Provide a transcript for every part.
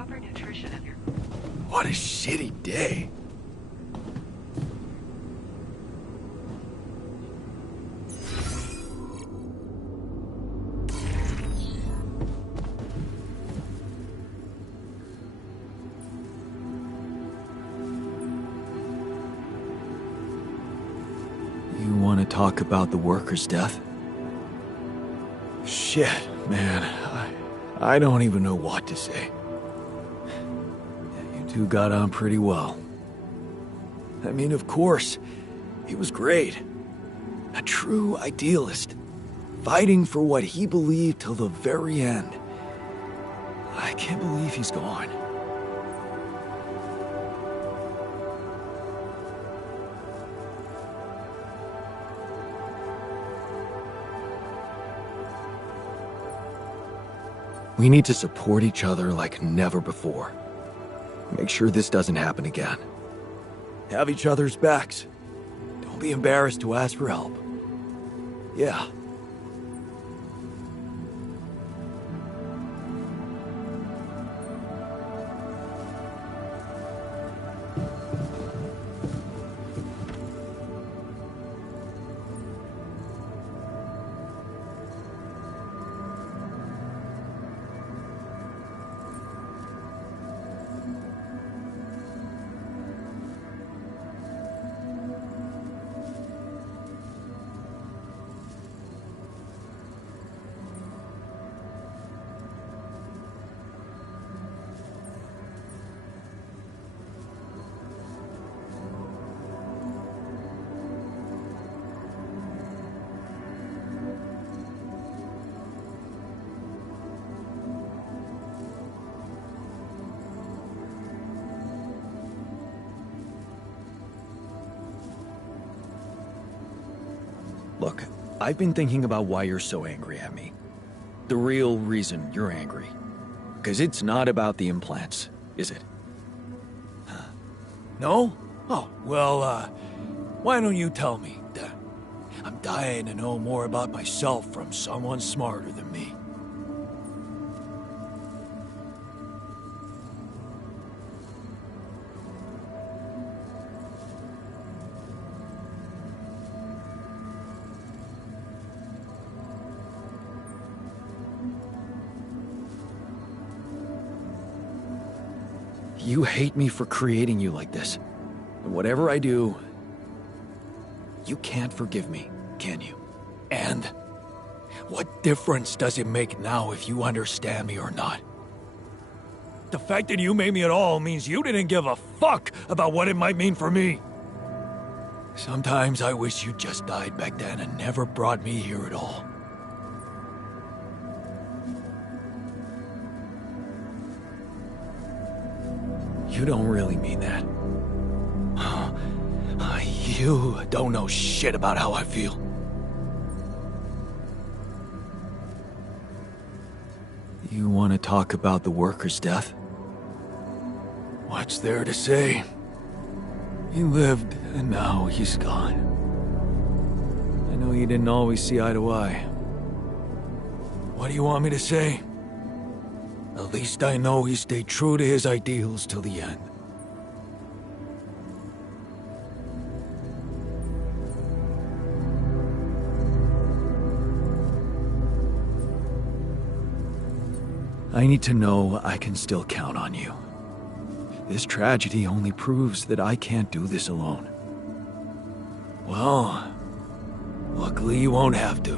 proper nutrition of your... What a shitty day. You want to talk about the worker's death? Shit, man. I don't even know what to say. You two got on pretty well. I mean, of course, he was great. A true idealist, fighting for what he believed till the very end. I can't believe he's gone. We need to support each other like never before. Make sure this doesn't happen again. Have each other's backs. Don't be embarrassed to ask for help. Yeah. Look, I've been thinking about why you're so angry at me. The real reason you're angry. Because it's not about the implants, is it? No? Oh, well, why don't you tell me? I'm dying to know more about myself from someone smarter than me. You hate me for creating you like this. And whatever I do, you can't forgive me, can you? And what difference does it make now if you understand me or not? The fact that you made me at all means you didn't give a fuck about what it might mean for me. Sometimes I wish you just died back then and never brought me here at all. You don't really mean that. You don't know shit about how I feel. You want to talk about the worker's death? What's there to say? He lived, and now he's gone. I know you didn't always see eye to eye. What do you want me to say? At least I know he stayed true to his ideals till the end. I need to know I can still count on you. This tragedy only proves that I can't do this alone. Well, luckily you won't have to.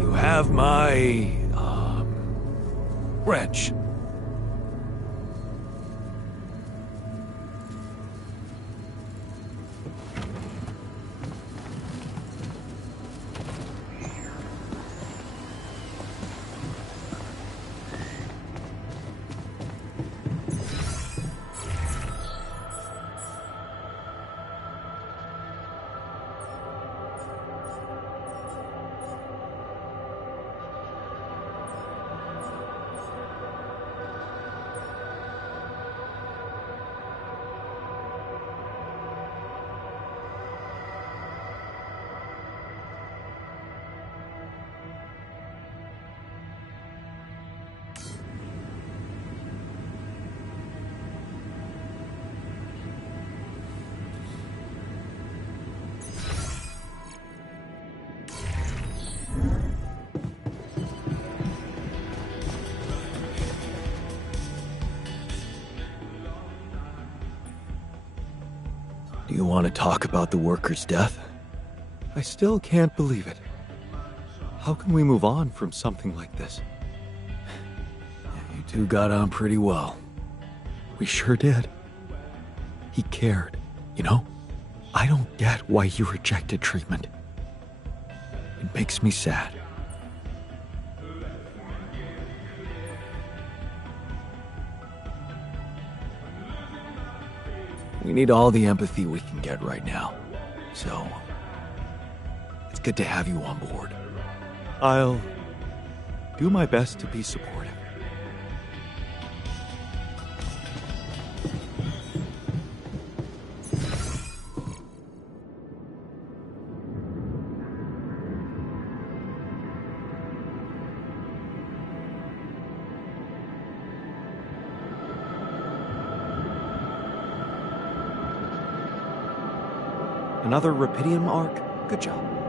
You have my, wrench. Do you want to talk about the worker's death? I still can't believe it. How can we move on from something like this? You two got on pretty well. We sure did. He cared, you know? I don't get why he rejected treatment. It makes me sad. We need all the empathy we can get right now. So, it's good to have you on board. I'll do my best to be supportive. Another Rapidium arc? Good job.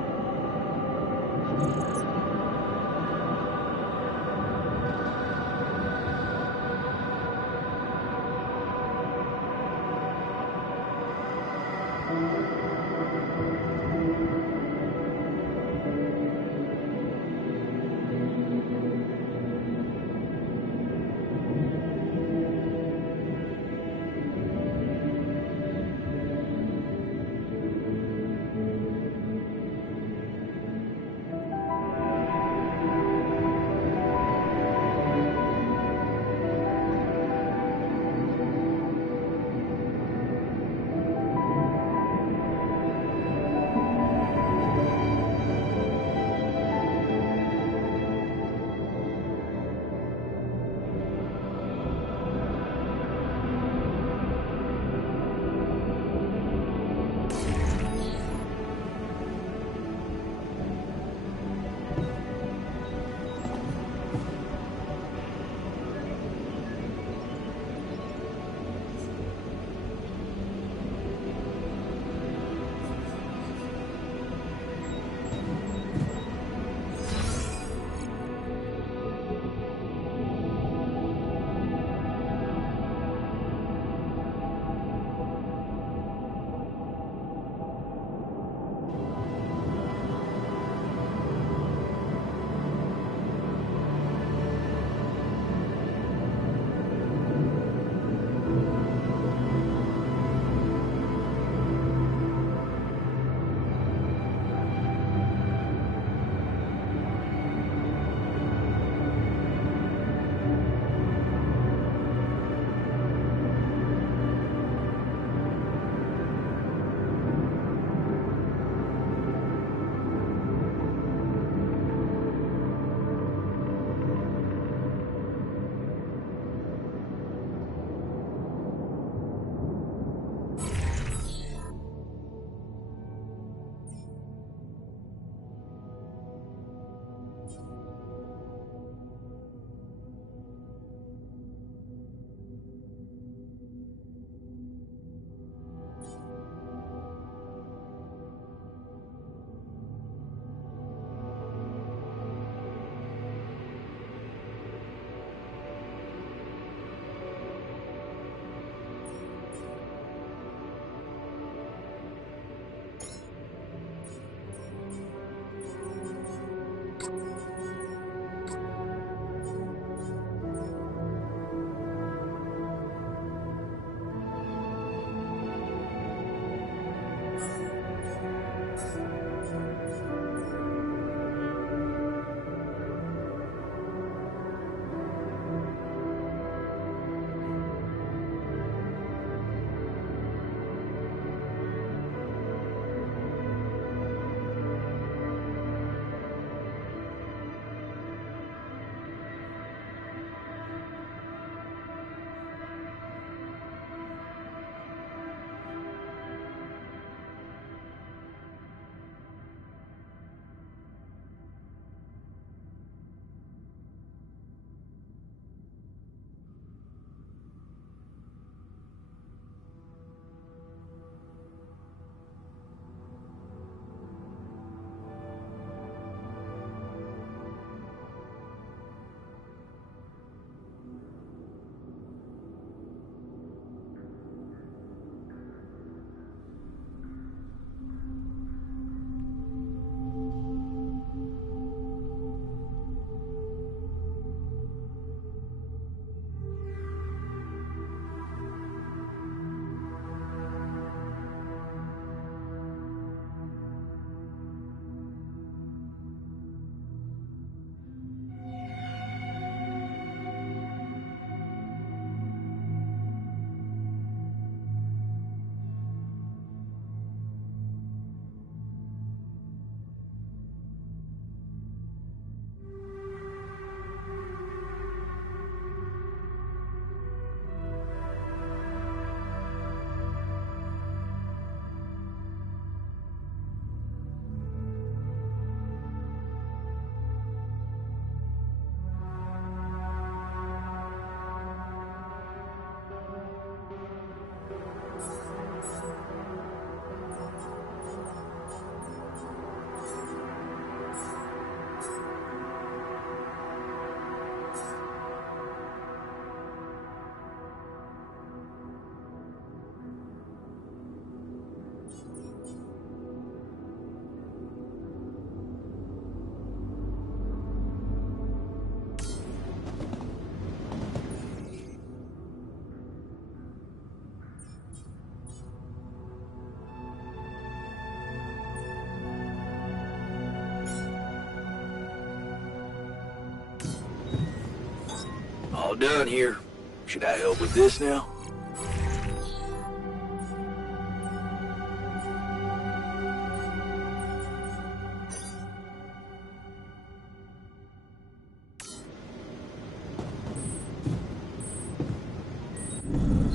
All done here. Should I help with this now?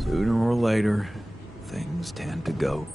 Sooner or later, things tend to go.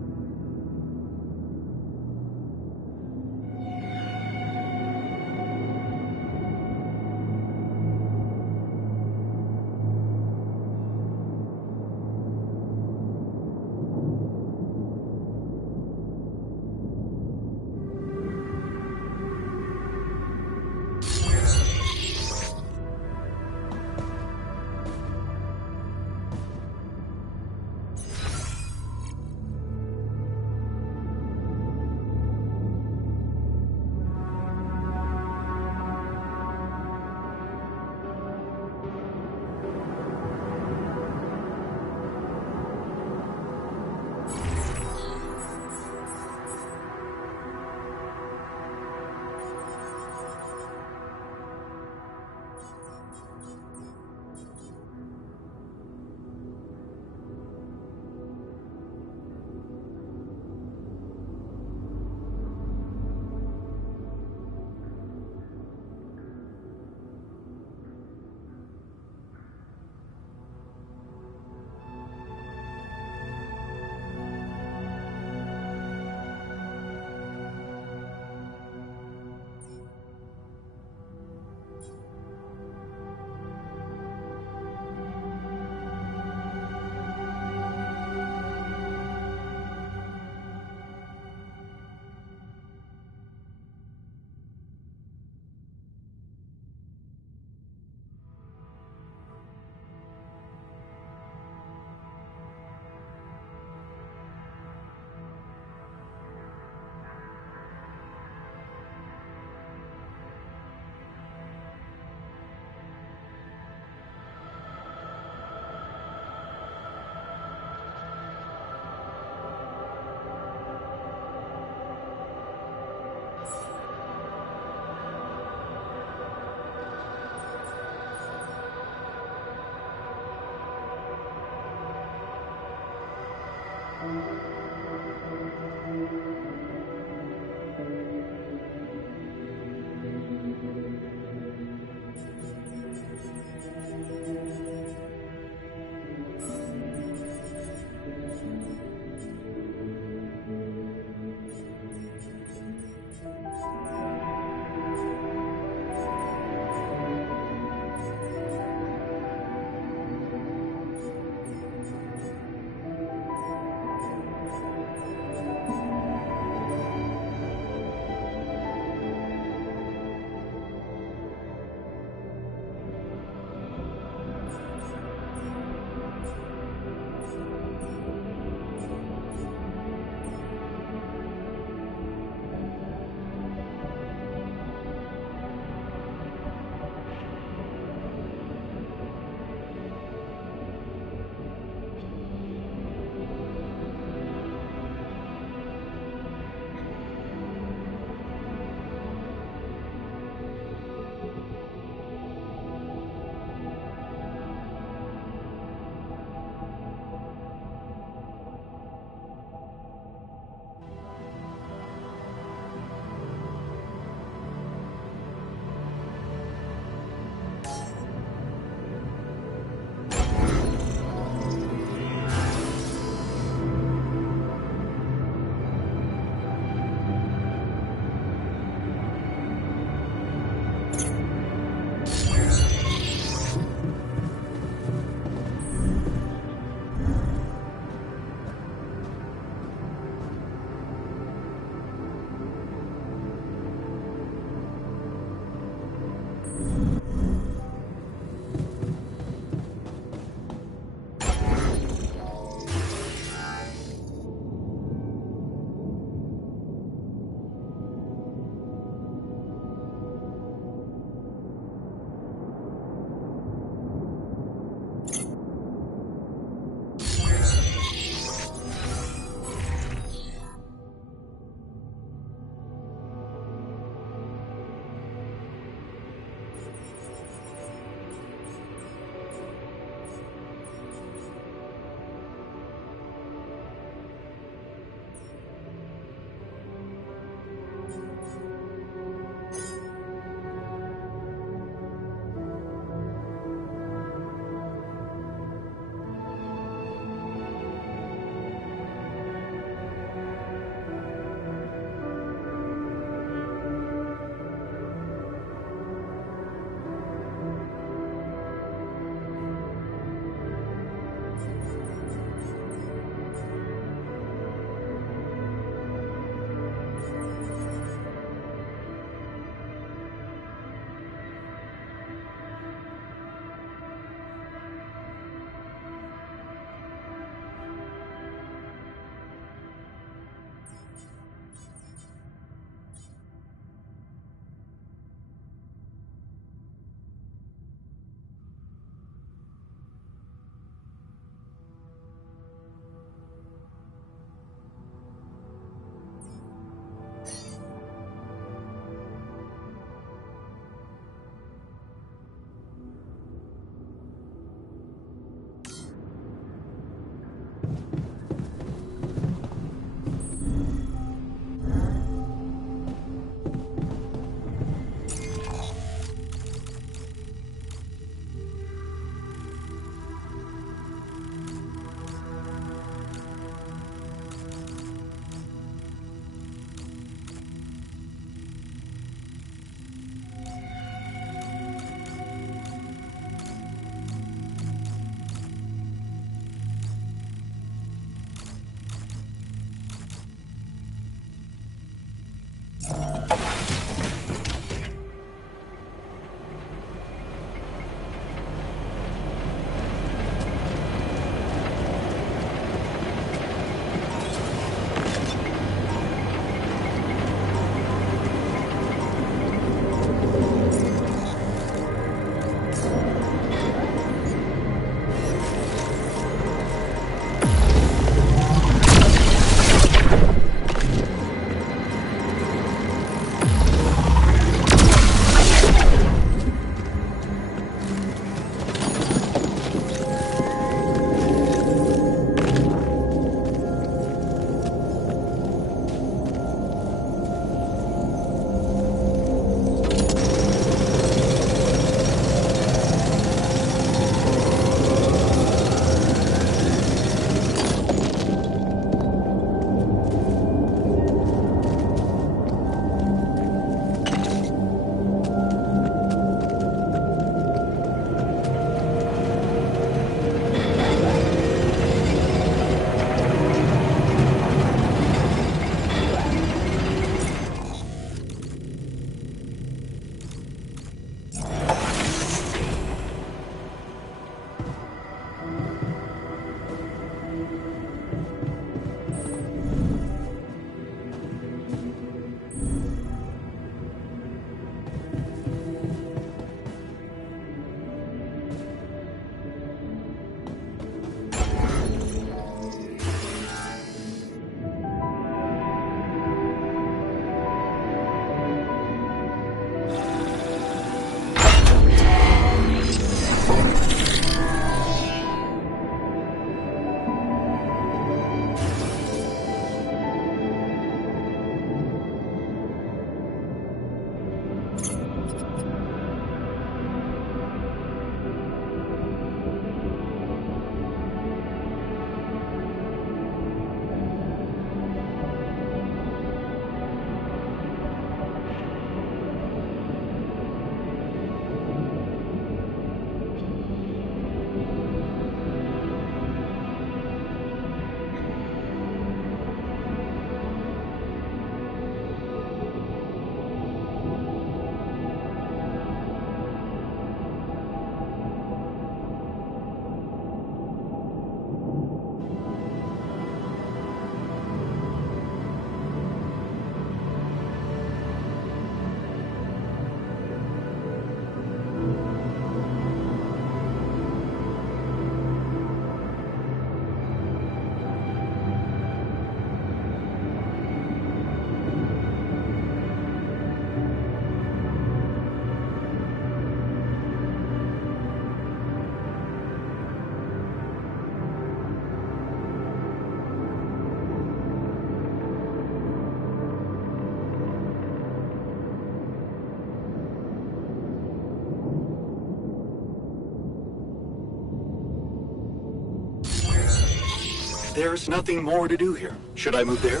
There's nothing more to do here. Should I move there?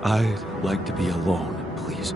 I'd like to be alone, please.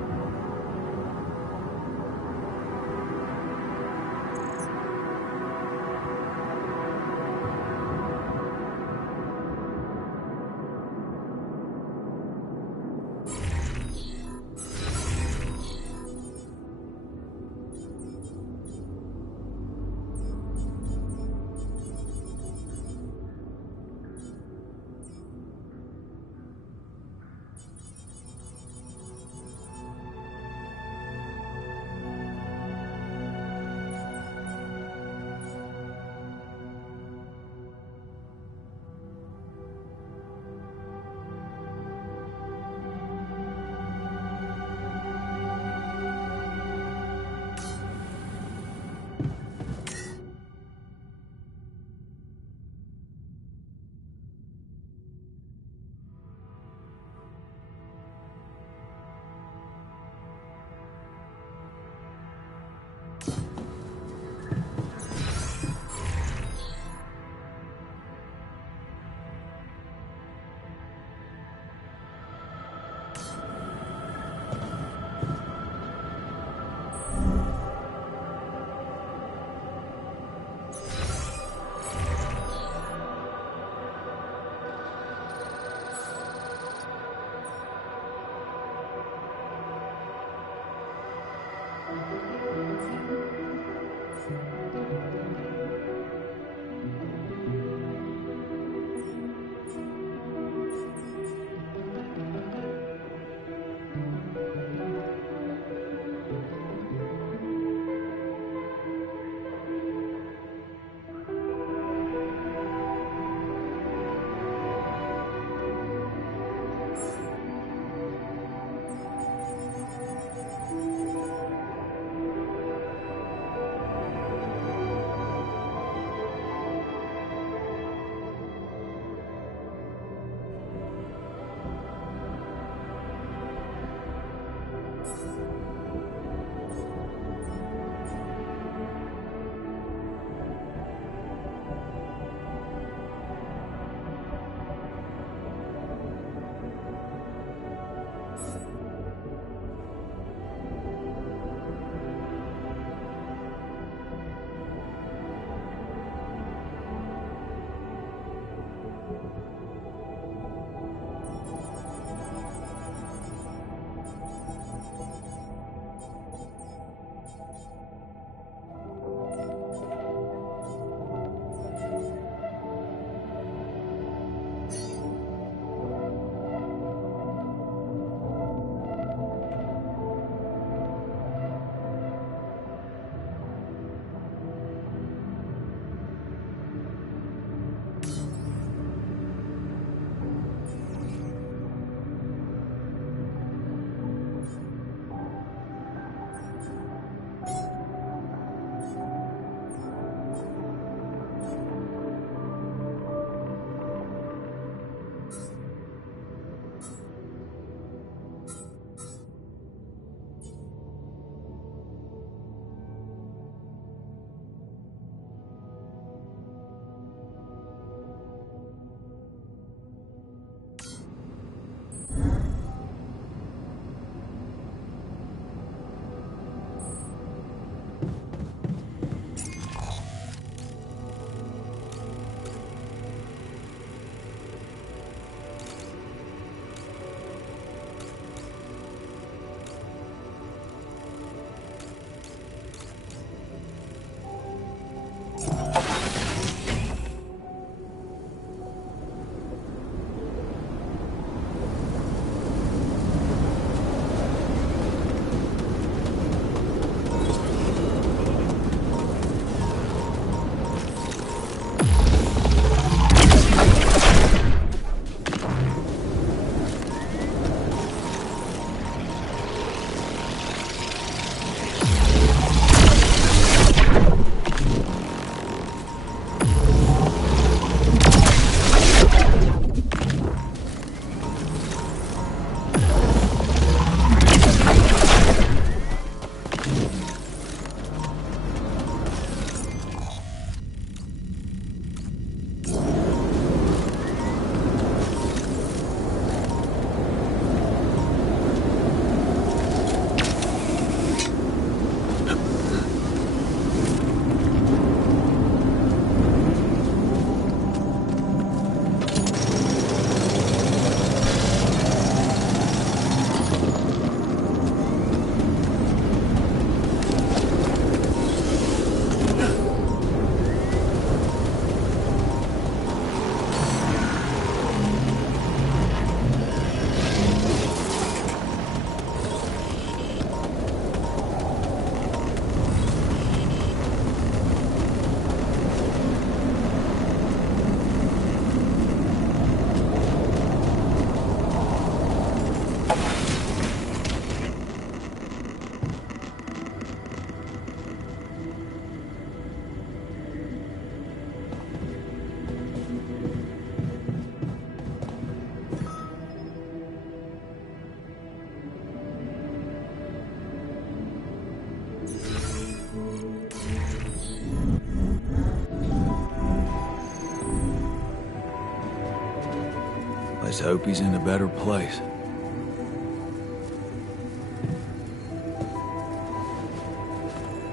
Let's hope he's in a better place.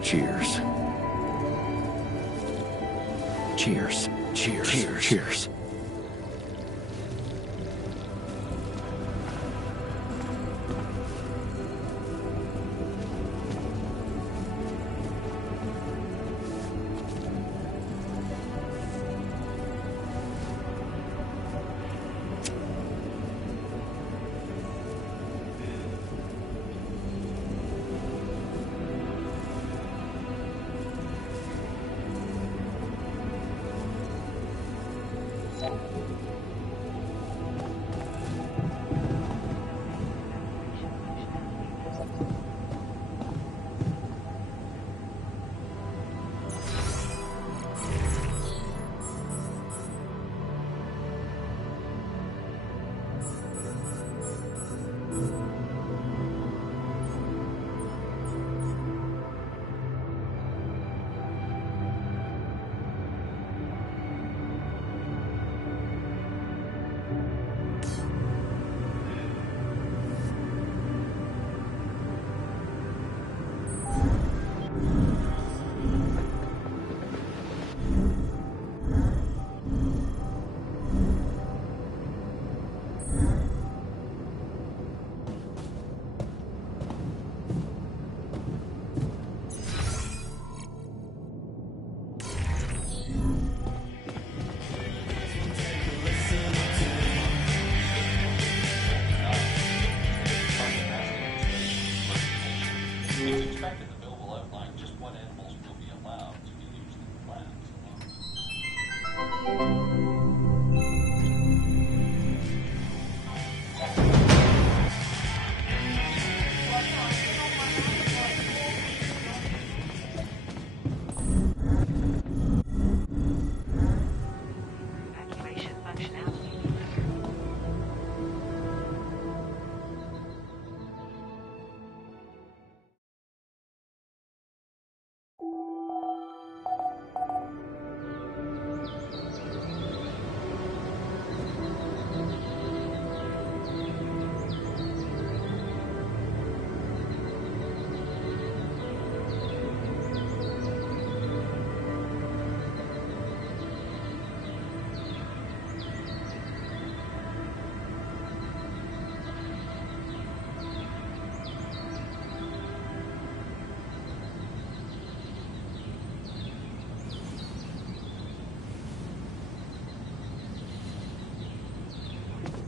Cheers. Cheers. Cheers. Cheers. Cheers. Evacuation functionality.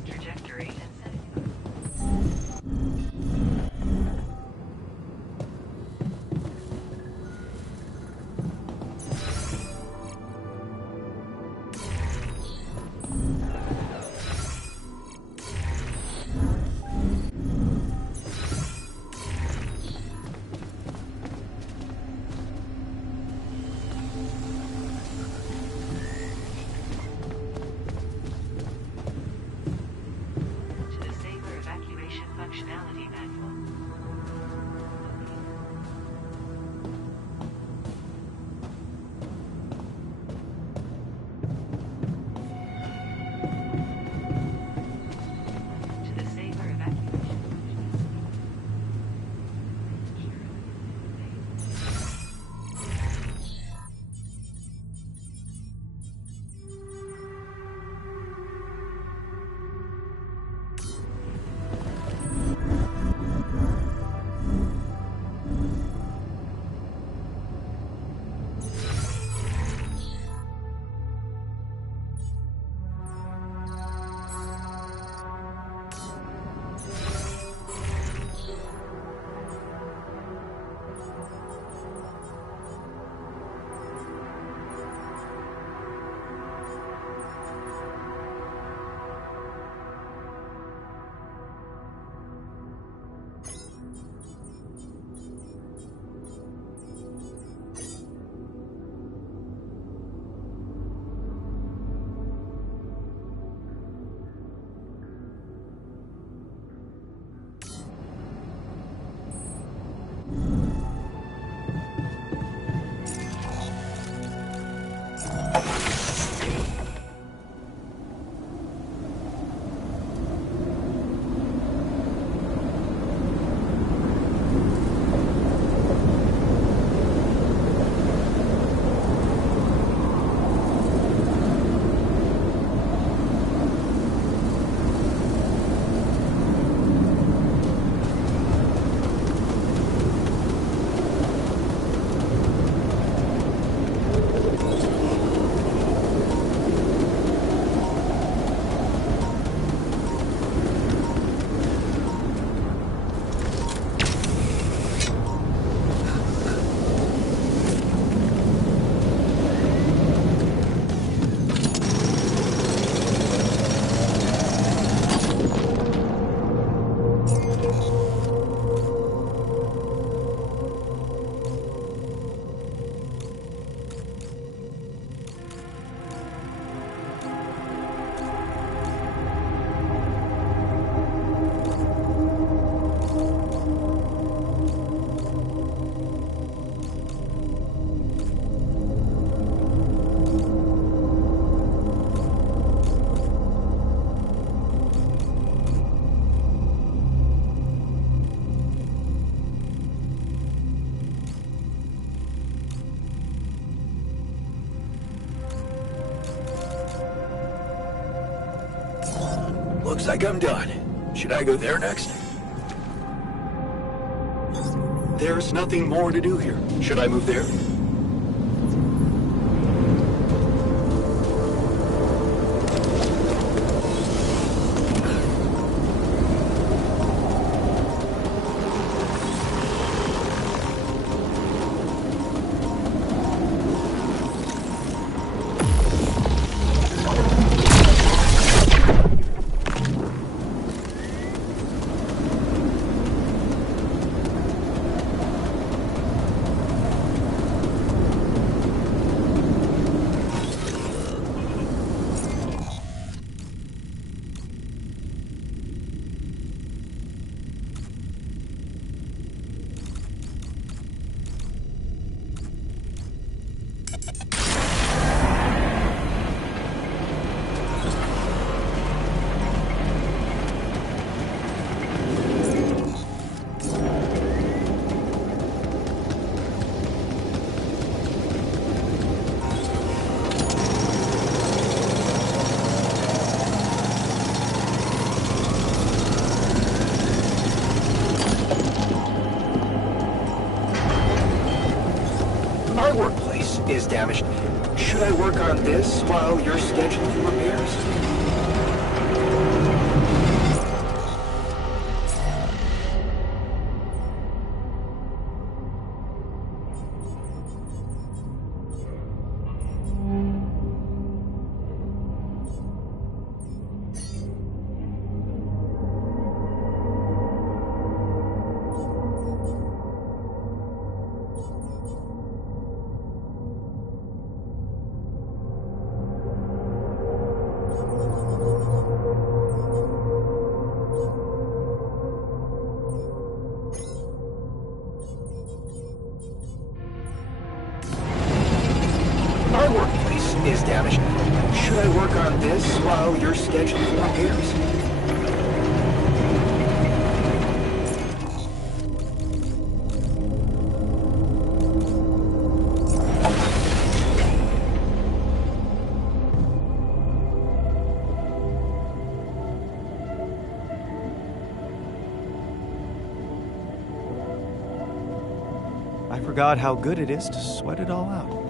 Trajectory and setting. To the safer evacuation functionality manual. To the safer evacuation functionality. Looks like I'm done. Should I go there next? There's nothing more to do here. Should I move there? My workplace is damaged. Should I work on this while you're scheduling repairs? My workplace is damaged. Should I work on this while you're scheduling repairs? I forgot how good it is to sweat it all out.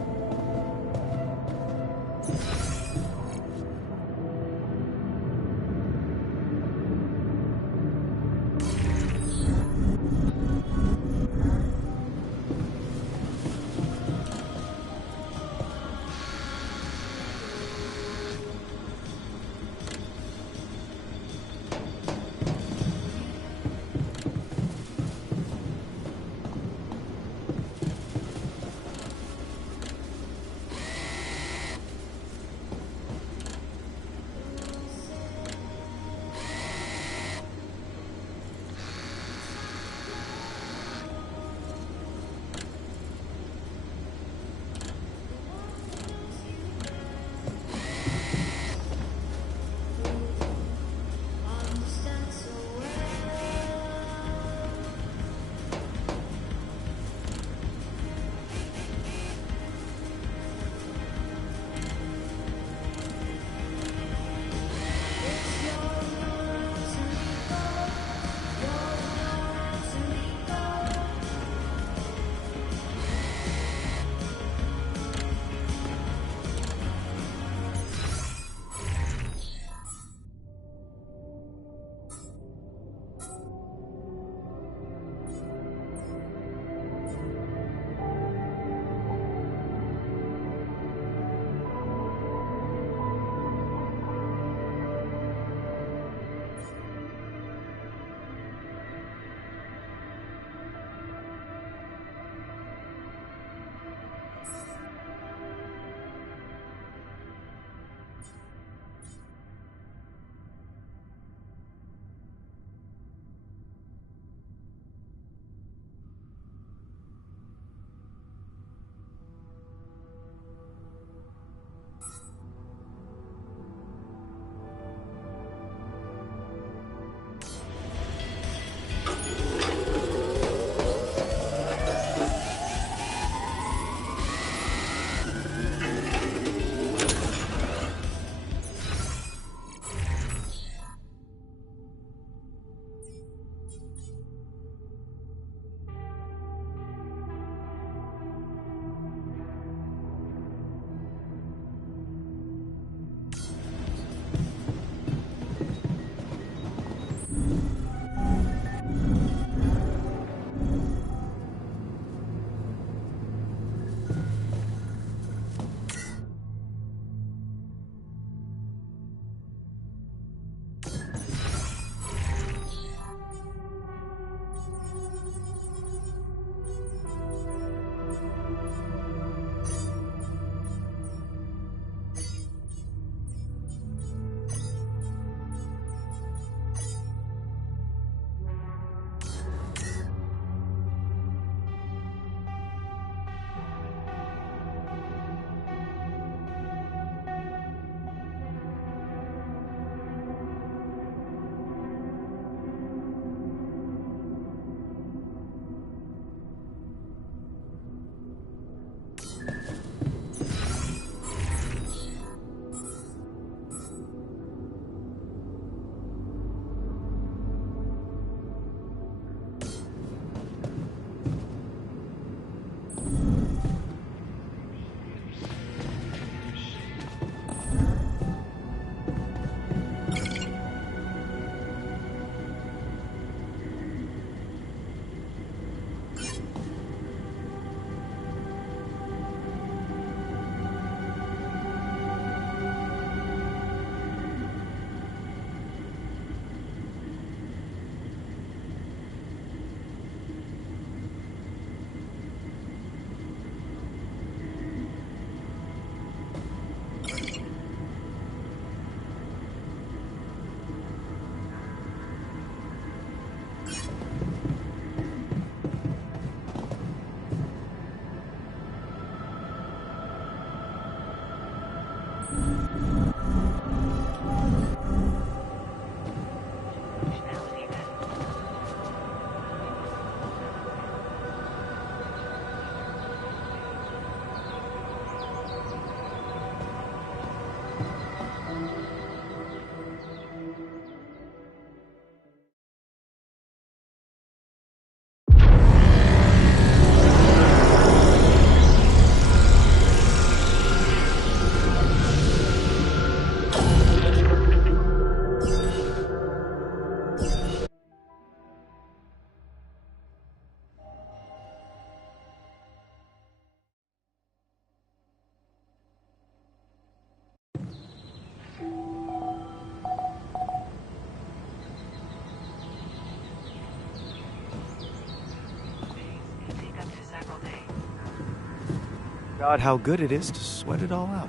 Forgot how good it is to sweat it all out.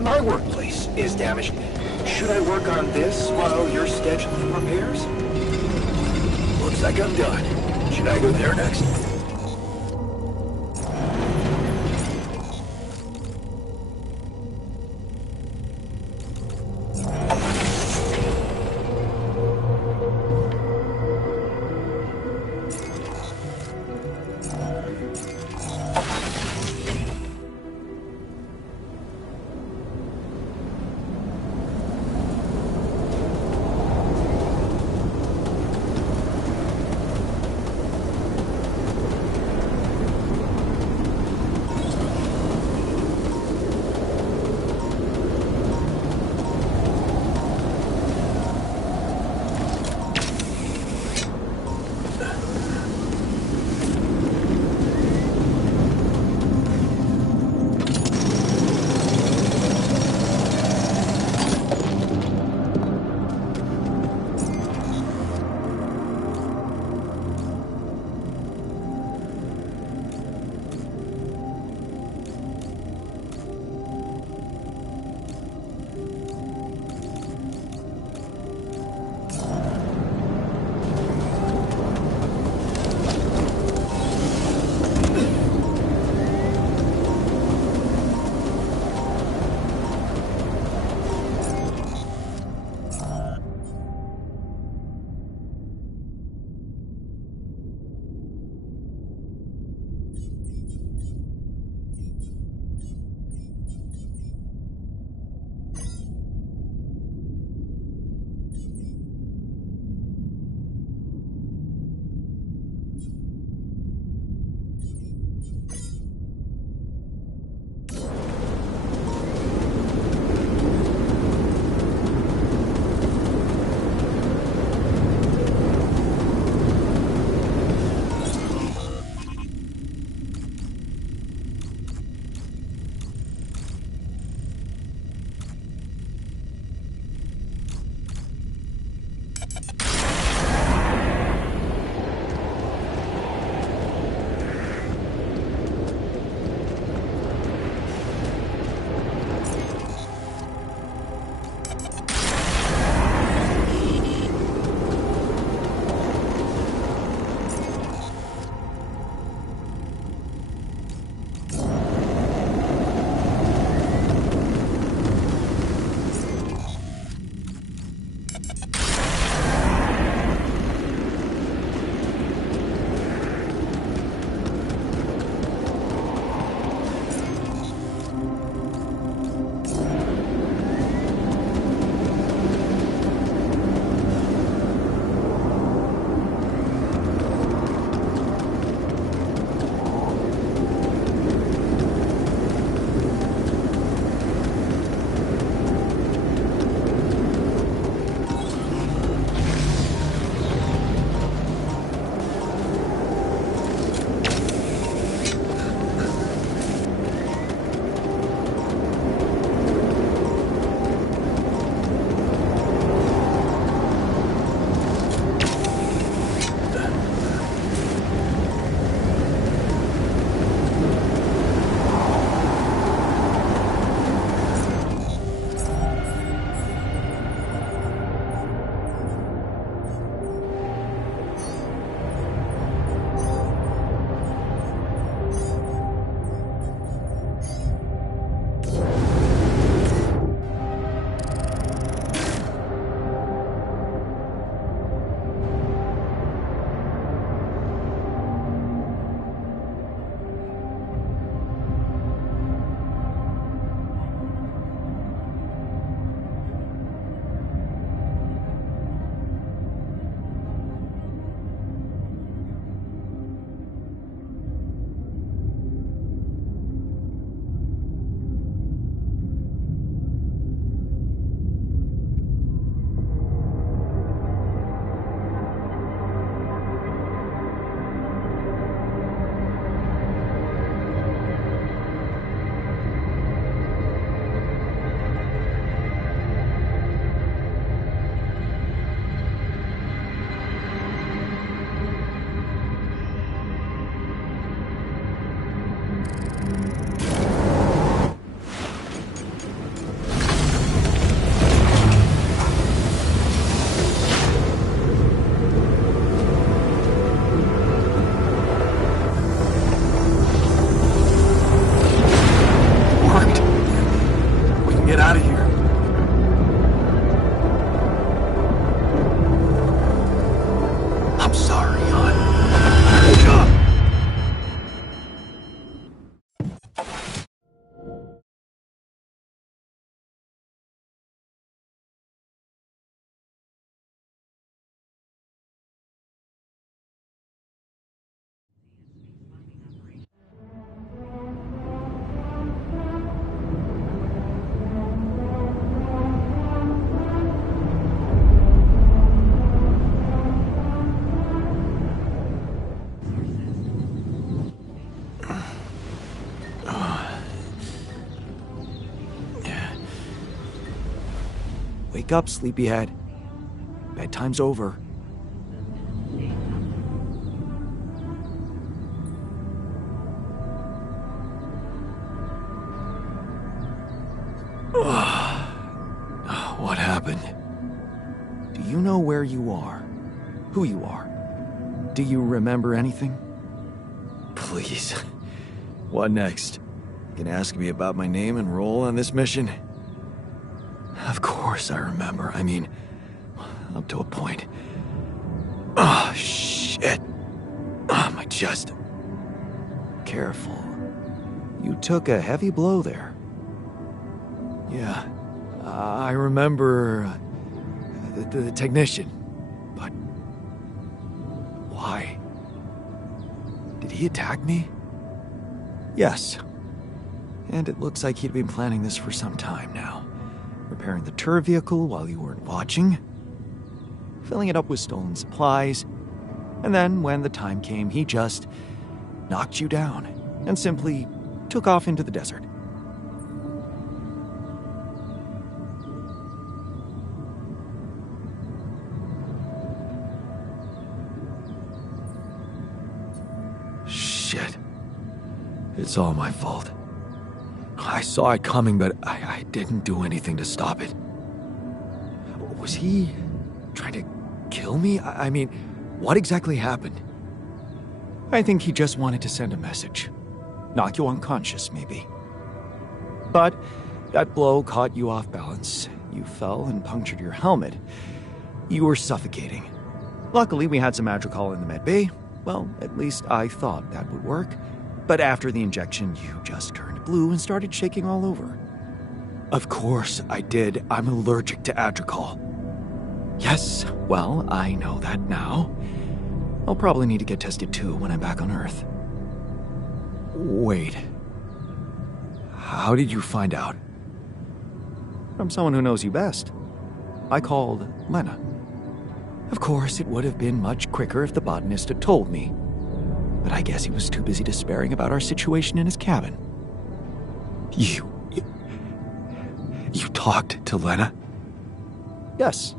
My workplace is damaged. Should I work on this while you're scheduling repairs? Looks like I'm done. Should I go there next? Wake up, sleepyhead. Bedtime's over. What happened? Do you know where you are? Who you are? Do you remember anything? Please. What next? You can ask me about my name and role on this mission? Of course I remember. I mean, up to a point. Oh, shit. Oh, my chest. Careful. You took a heavy blow there. Yeah, I remember the technician. But why? Did he attack me? Yes. And it looks like he'd been planning this for some time now. Repairing the tour vehicle while you weren't watching. Filling it up with stolen supplies. And then, when the time came, he just knocked you down and simply took off into the desert. Shit. It's all my fault. I saw it coming, but I didn't do anything to stop it. Was he trying to kill me? I mean, what exactly happened? I think he just wanted to send a message. Knock you unconscious, maybe. But that blow caught you off balance. You fell and punctured your helmet. You were suffocating. Luckily, we had some Madrigal in the med bay. Well, at least I thought that would work. But after the injection, you just turned blue and started shaking all over. Of course I did. I'm allergic to Adrical. Yes, well, I know that now. I'll probably need to get tested too when I'm back on Earth. Wait. How did you find out? From someone who knows you best. I called Lena. Of course, it would have been much quicker if the botanist had told me. But I guess he was too busy despairing about our situation in his cabin. You talked to Lena? Yes.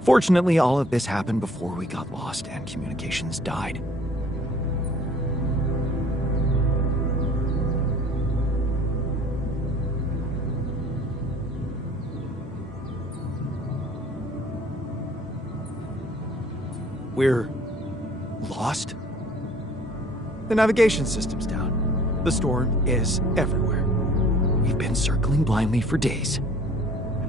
Fortunately, all of this happened before we got lost and communications died. We're lost? The navigation system's down. The storm is everywhere. We've been circling blindly for days.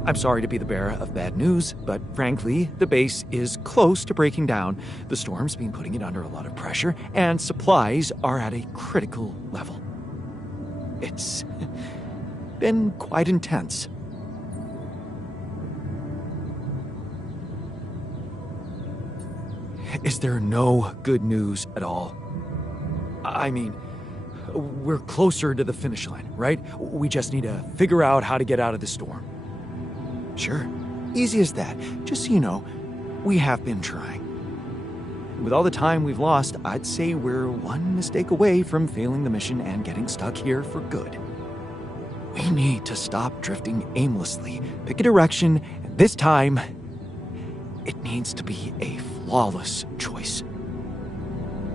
I'm sorry to be the bearer of bad news, but frankly, the base is close to breaking down. The storm's been putting it under a lot of pressure, and supplies are at a critical level. It's been quite intense. Is there no good news at all? I mean, we're closer to the finish line, right? We just need to figure out how to get out of the storm. Sure, easy as that. Just so you know, we have been trying. With all the time we've lost, I'd say we're one mistake away from failing the mission and getting stuck here for good. We need to stop drifting aimlessly, pick a direction, and this time, it needs to be a flawless choice.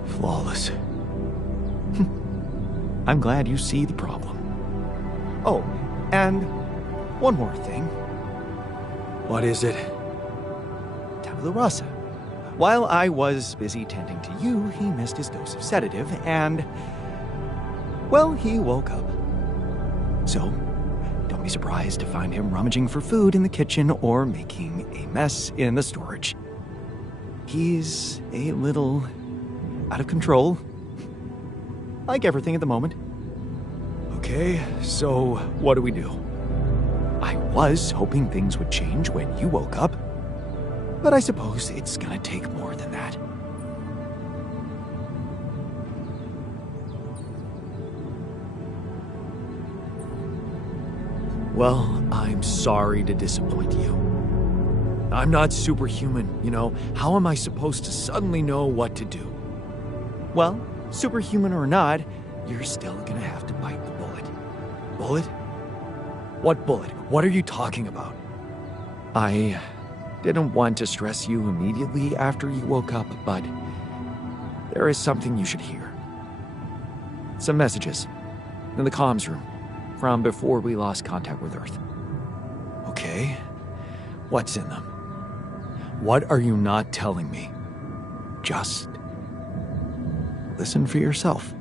Flawless. I'm glad you see the problem. Oh, and one more thing. What is it? Tabula rasa. While I was busy tending to you, he missed his dose of sedative and, well, he woke up. So, don't be surprised to find him rummaging for food in the kitchen or making a mess in the storage. He's a little out of control. Like everything at the moment. Okay, so what do we do? I was hoping things would change when you woke up, but I suppose it's gonna take more than that. Well, I'm sorry to disappoint you. I'm not superhuman, you know. How am I supposed to suddenly know what to do? Well, superhuman or not, you're still gonna have to bite the bullet. Bullet? What bullet? What are you talking about? I didn't want to stress you immediately after you woke up, but there is something you should hear. Some messages in the comms room from before we lost contact with Earth. Okay, what's in them? What are you not telling me? Just listen for yourself.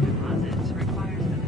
Deposits requires the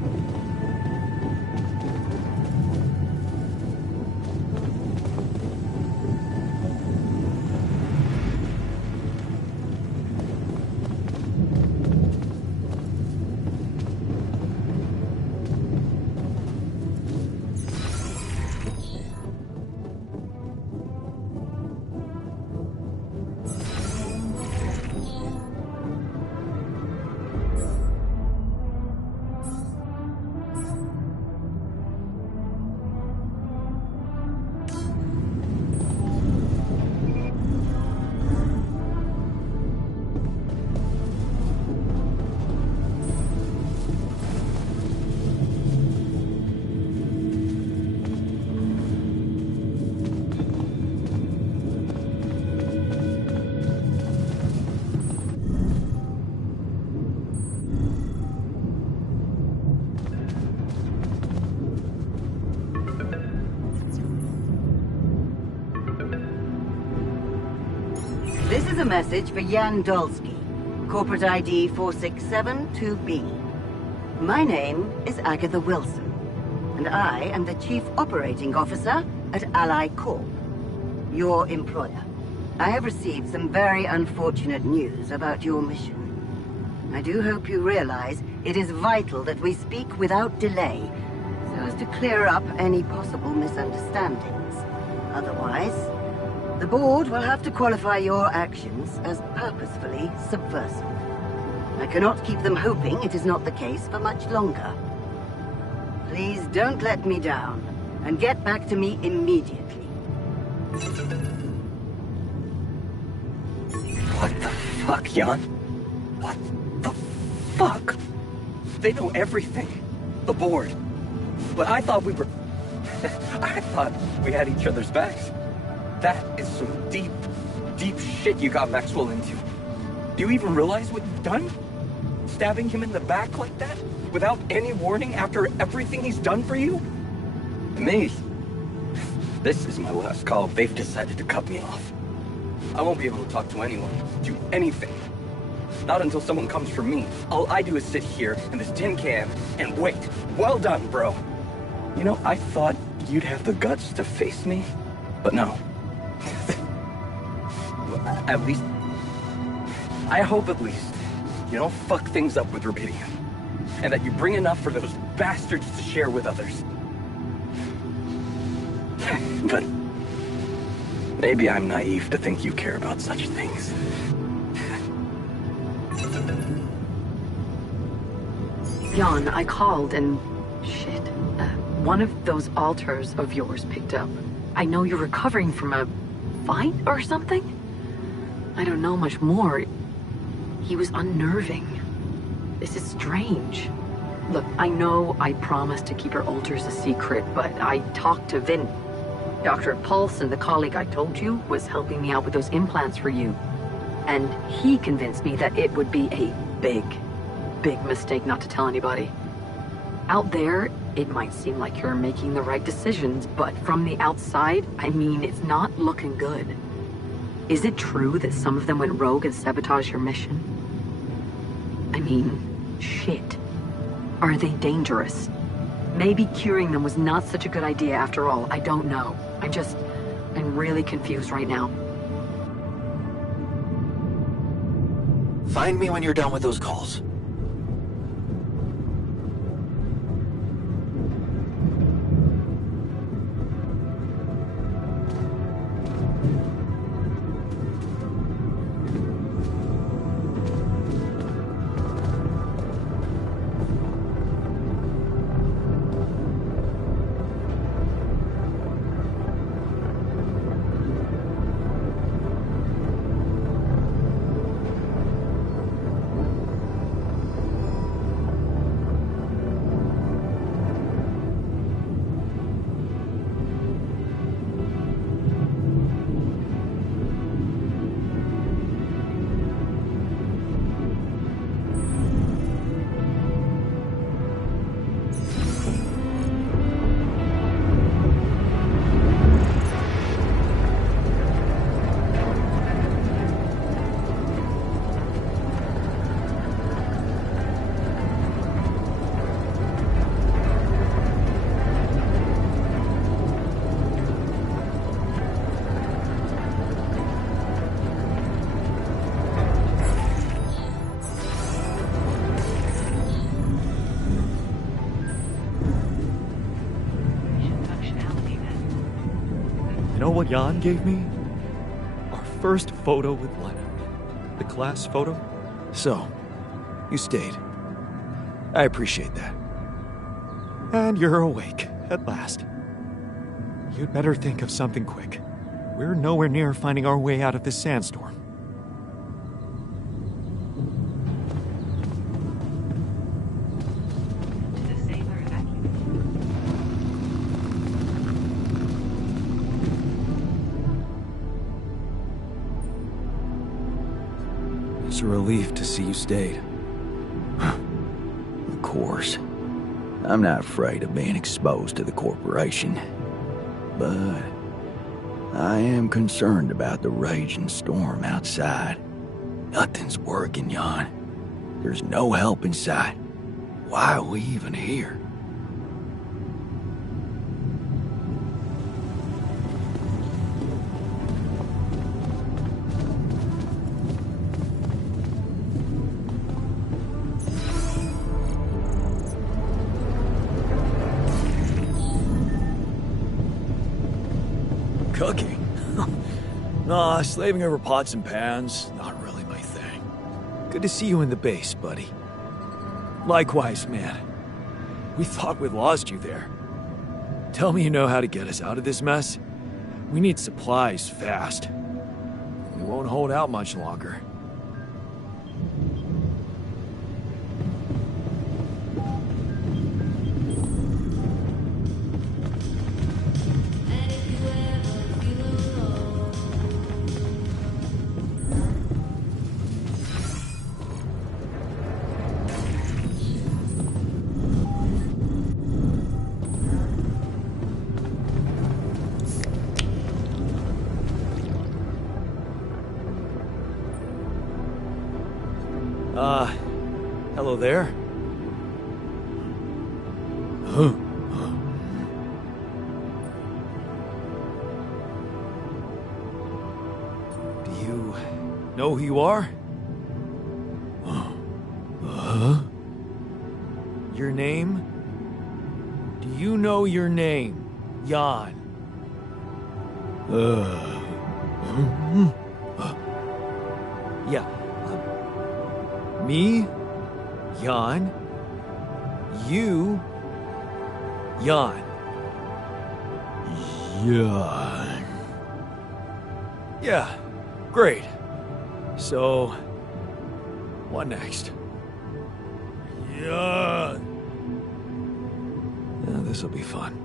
This is a message for Jan Dolsky, corporate ID 4672B. My name is Agatha Wilson, and I am the Chief Operating Officer at Ally Corp, your employer. I have received some very unfortunate news about your mission. I do hope you realize it is vital that we speak without delay, so as to clear up any possible misunderstandings. Otherwise, the board will have to qualify your actions as purposefully subversive. I cannot keep them hoping it is not the case for much longer. Please don't let me down, and get back to me immediately. What the fuck, Jan? What the fuck? They know everything. The board. But I thought we were... I thought we had each other's backs. That is some deep, deep shit you got Maxwell into. Do you even realize what you've done? Stabbing him in the back like that? Without any warning after everything he's done for you? Me? This is my last call. They've decided to cut me off. I won't be able to talk to anyone, do anything. Not until someone comes for me. All I do is sit here in this tin can and wait. Well done, bro. You know, I thought you'd have the guts to face me, but no. At least, I hope at least, you don't fuck things up with Rubidium. And that you bring enough for those bastards to share with others. But maybe I'm naive to think you care about such things. Jan, I called and... shit. One of those altars of yours picked up. I know you're recovering from a fight or something? I don't know much more. He was unnerving. This is strange. Look, I know I promised to keep her alters a secret, but I talked to Vin. Dr. Paulson, the colleague I told you, was helping me out with those implants for you. And he convinced me that it would be a big mistake not to tell anybody. Out there, it might seem like you're making the right decisions, but from the outside, I mean, it's not looking good. Is it true that some of them went rogue and sabotaged your mission? I mean, shit. Are they dangerous? Maybe curing them was not such a good idea after all. I don't know. I'm really confused right now. Find me when you're done with those calls. You know what Jan gave me? Our first photo with Leonard. The class photo. So, you stayed. I appreciate that. And you're awake, at last. You'd better think of something quick. We're nowhere near finding our way out of this sandstorm. To save or evacuate. It's a relief to see you stayed. Of course. I'm not afraid of being exposed to the corporation. But I am concerned about the raging storm outside. Nothing's working, Jan. There's no help in sight. Why are we even here? Cooking? Nah, slaving over pots and pans, not really my thing. Good to see you in the base, buddy. Likewise, man. We thought we'd lost you there. Tell me you know how to get us out of this mess. We need supplies fast. We won't hold out much longer. Hello there? Huh. Do you know who you are? Your name? Do you know your name, Jan? Yeah. Me? Jan? You? Jan. Jan. Yeah, great. So, what next? Yeah. This'll be fun.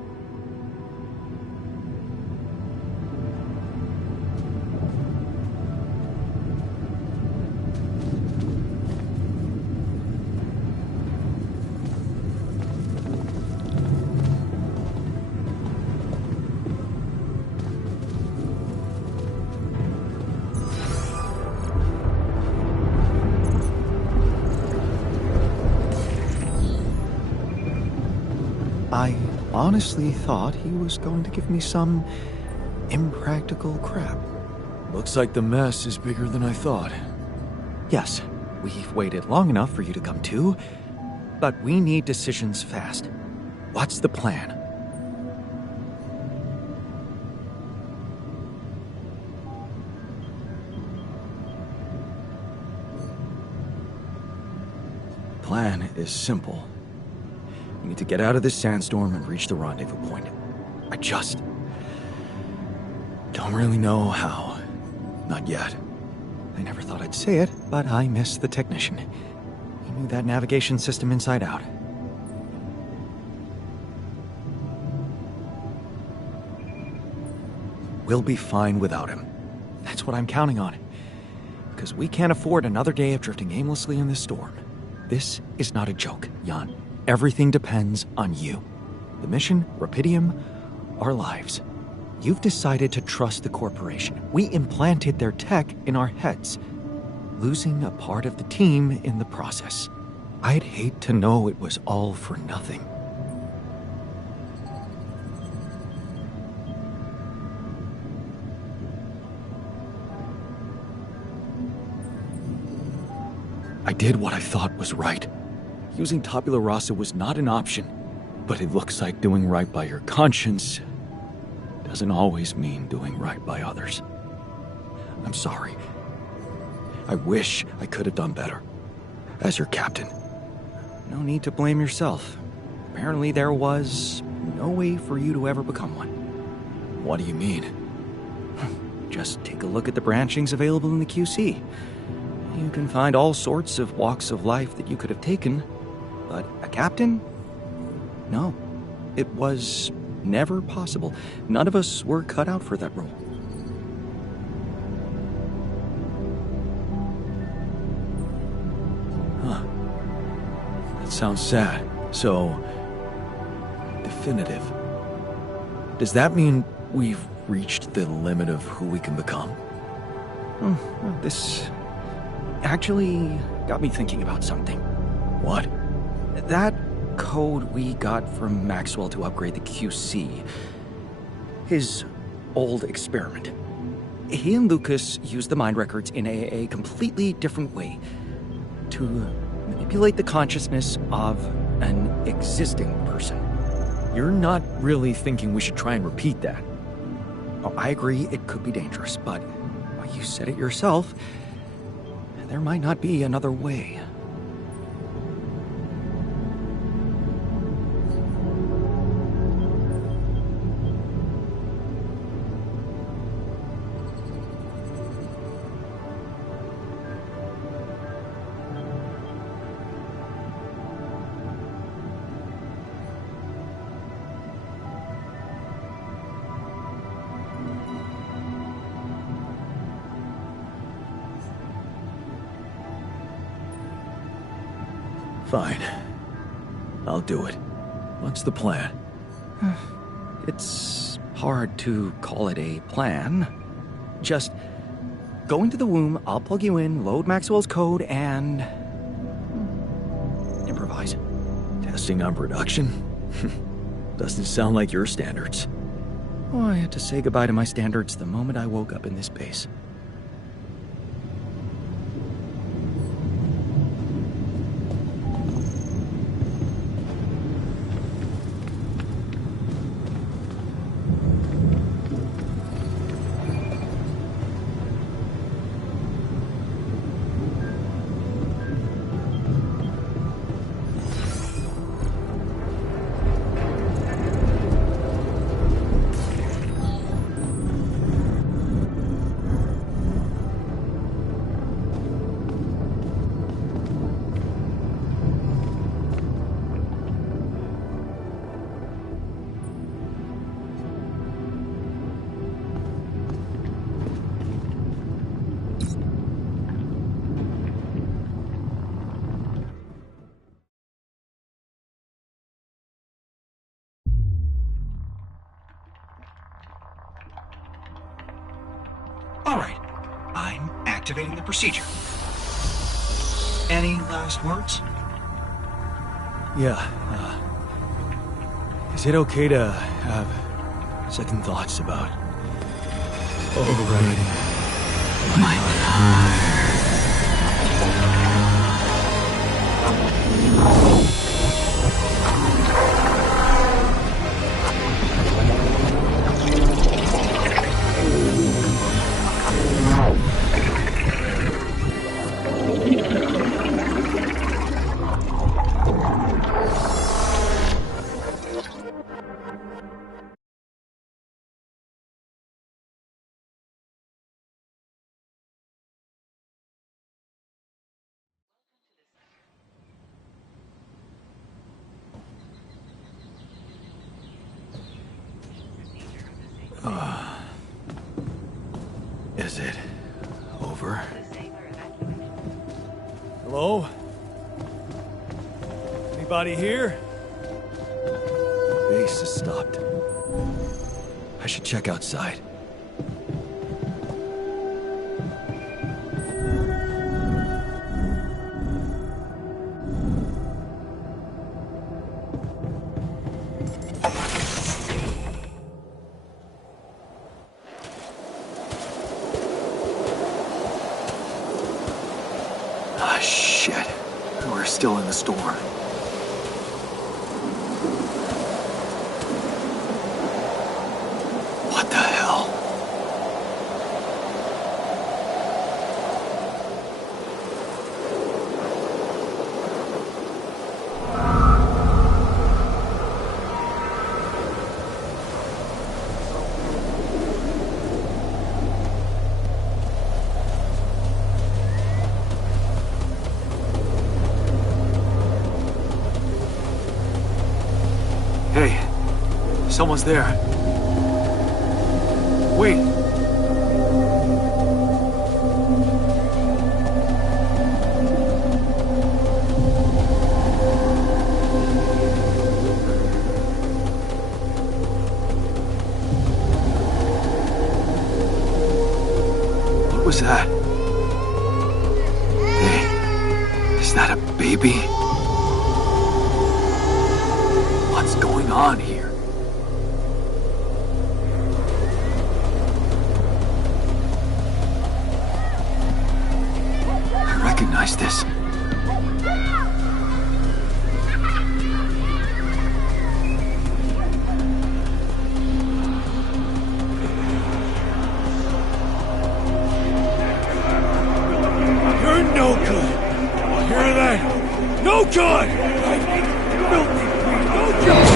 I honestly thought he was going to give me some impractical crap. Looks like the mess is bigger than I thought. Yes, we've waited long enough for you to come to, but we need decisions fast. What's the plan? Plan is simple. You need to get out of this sandstorm and reach the rendezvous point. I just don't really know how. Not yet. I never thought I'd say it, but I miss the technician. He knew that navigation system inside out. We'll be fine without him. That's what I'm counting on. Because we can't afford another day of drifting aimlessly in this storm. This is not a joke, Jan. Everything depends on you. The mission, Rapidium, our lives. You've decided to trust the corporation. We implanted their tech in our heads, losing a part of the team in the process. I'd hate to know it was all for nothing. I did what I thought was right. Using tabula rasa was not an option, but it looks like doing right by your conscience doesn't always mean doing right by others. I'm sorry. I wish I could have done better. As your captain. No need to blame yourself. Apparently there was no way for you to ever become one. What do you mean? Just take a look at the branchings available in the QC. You can find all sorts of walks of life that you could have taken, but a captain? No. It was never possible. None of us were cut out for that role. Huh. That sounds sad. So, definitive. Does that mean we've reached the limit of who we can become? This actually got me thinking about something. What? That code we got from Maxwell to upgrade the QC. His old experiment. He and Lucas used the mind records in a completely different way to manipulate the consciousness of an existing person. You're not really thinking we should try and repeat that? Oh, I agree it could be dangerous, but well, you said it yourself. There might not be another way. Fine. I'll do it. What's the plan? It's hard to call it a plan. Just go into the womb, I'll plug you in, load Maxwell's code, and improvise. Testing on production? Doesn't sound like your standards. Oh, I had to say goodbye to my standards the moment I woke up in this base. activating the procedure. Any last words? Yeah, is it okay to have second thoughts about overriding my power? Is it over? Hello? Anybody here? Base has stopped. I should check outside. Ah, shit. We're still in the storm. What the hell? Hey, someone's there. Wait. What was that? Hey, is that a baby? What's going on here? I recognize this. You're no good. Hear that? No good! No good!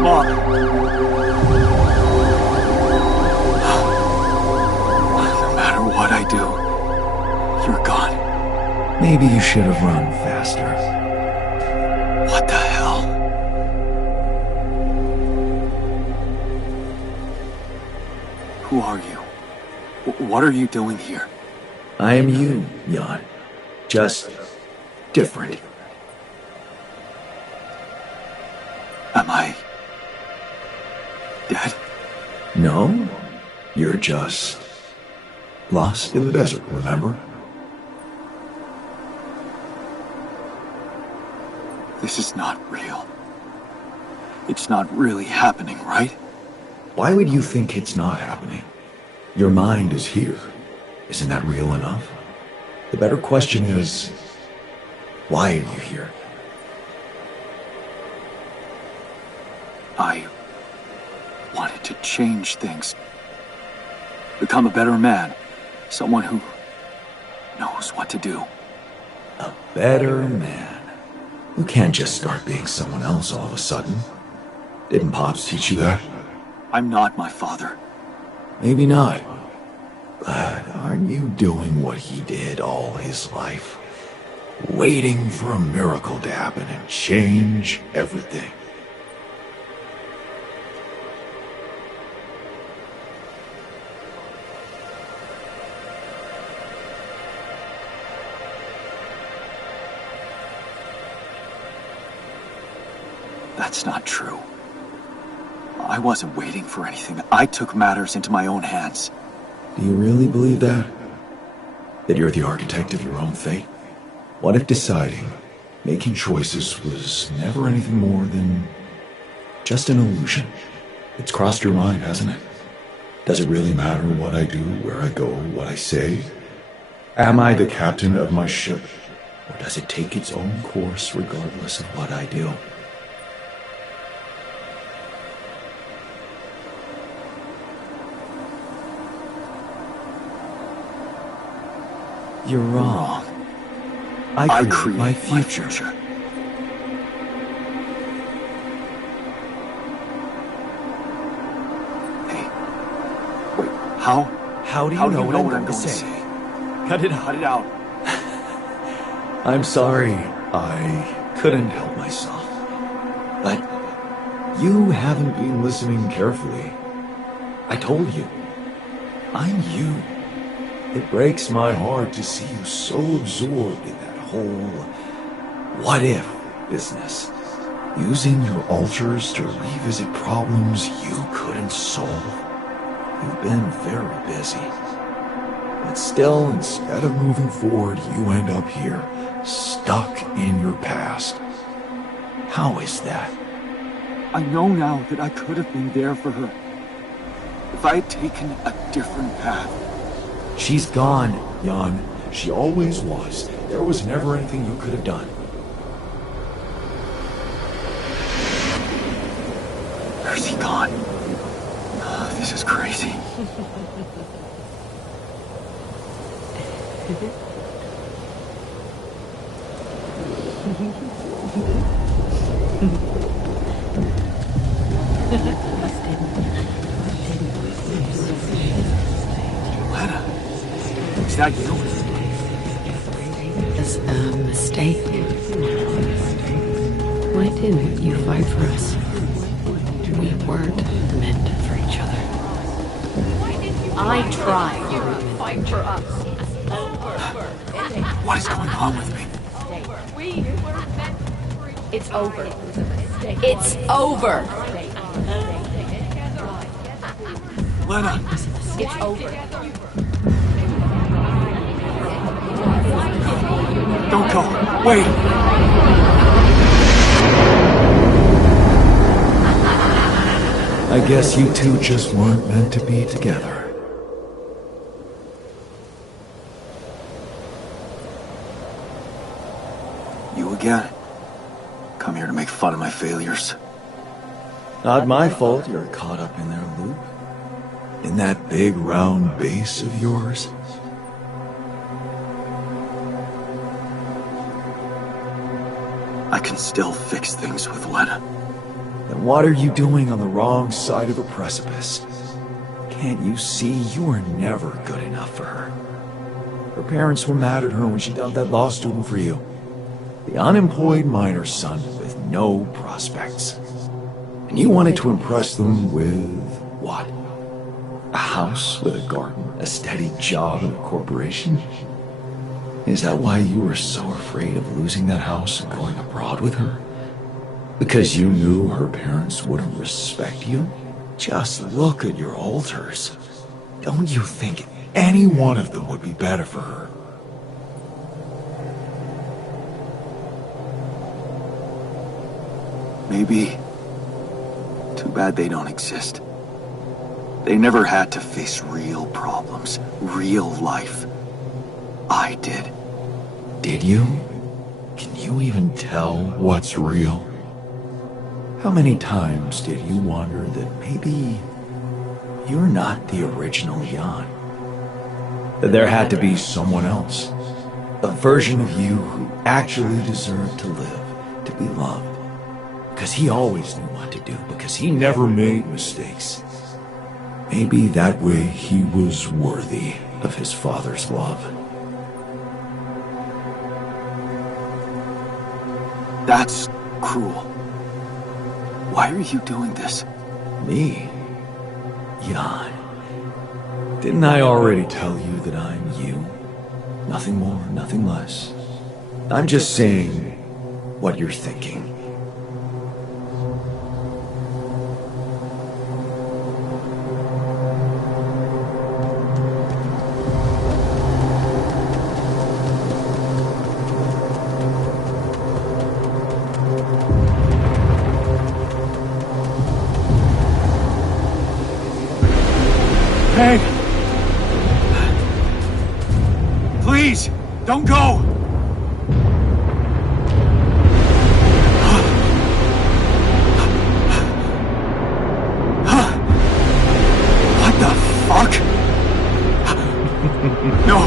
Mom. No matter what I do, you're gone. Maybe you should have run faster. What the hell? Who are you? What are you doing here? I am you, Jan. Just different. Am I dead? No, you're just lost in the desert, remember? This is not real. It's not really happening, right? Why would you think it's not happening? Your mind is here. Isn't that real enough? The better question is, why are you here? I wanted to change things. Become a better man. Someone who knows what to do. A better man. You can't just start being someone else all of a sudden. Didn't Pops teach you that? I'm not my father. Maybe not. But aren't you doing what he did all his life? Waiting for a miracle to happen and change everything. That's not true. I wasn't waiting for anything. I took matters into my own hands. Do you really believe that? That you're the architect of your own fate? What if deciding, making choices was never anything more than just an illusion? It's crossed your mind, hasn't it? Does it really matter what I do, where I go, what I say? Am I the captain of my ship? Or does it take its own course regardless of what I do? You're wrong. I create my future. Hey, wait, how? How do you know what I'm going to say? Cut it out. Cut it out. I'm sorry. I couldn't help myself. But you haven't been listening carefully. I told you. I'm you. It breaks my heart to see you so absorbed in that whole what-if business. Using your altars to revisit problems you couldn't solve. You've been very busy. But still, instead of moving forward, you end up here, stuck in your past. How is that? I know now that I could have been there for her. If I had taken a different path. She's gone, Jan. She always was. There was never anything you could have done. Where's he gone? Oh, this is crazy. Lena, is that you? It's a mistake. Why didn't you fight for us? We weren't meant for each other. I tried. You would fight for us. What is going on with me? It's over. It's over. Lena! It's over. Don't go! Wait! I guess you two just weren't meant to be together. You again? Come here to make fun of my failures. Not my fault you're caught up in their loop. In that big round base of yours. I can still fix things with Lena. Then what are you doing on the wrong side of a precipice? Can't you see you were never good enough for her? Her parents were mad at her when she dumped that law student for you. The unemployed miner's son with no prospects. And you wanted to impress them with what? A house with a garden, a steady job in a corporation? Is that why you were so afraid of losing that house and going abroad with her? Because you knew her parents wouldn't respect you? Just look at your altars. Don't you think any one of them would be better for her? Maybe. Too bad they don't exist. They never had to face real problems, real life. I did. Did you? Can you even tell what's real? How many times did you wonder that maybe you're not the original Jan? That there had to be someone else. A version of you who actually deserved to live, to be loved. Because he always knew what to do, because he never made mistakes. Maybe that way he was worthy of his father's love. That's cruel. Why are you doing this? Me? Jan. Didn't I already tell you that I'm you? Nothing more, nothing less. I'm just saying what you're thinking. Hey! Please, don't go! What the fuck? No.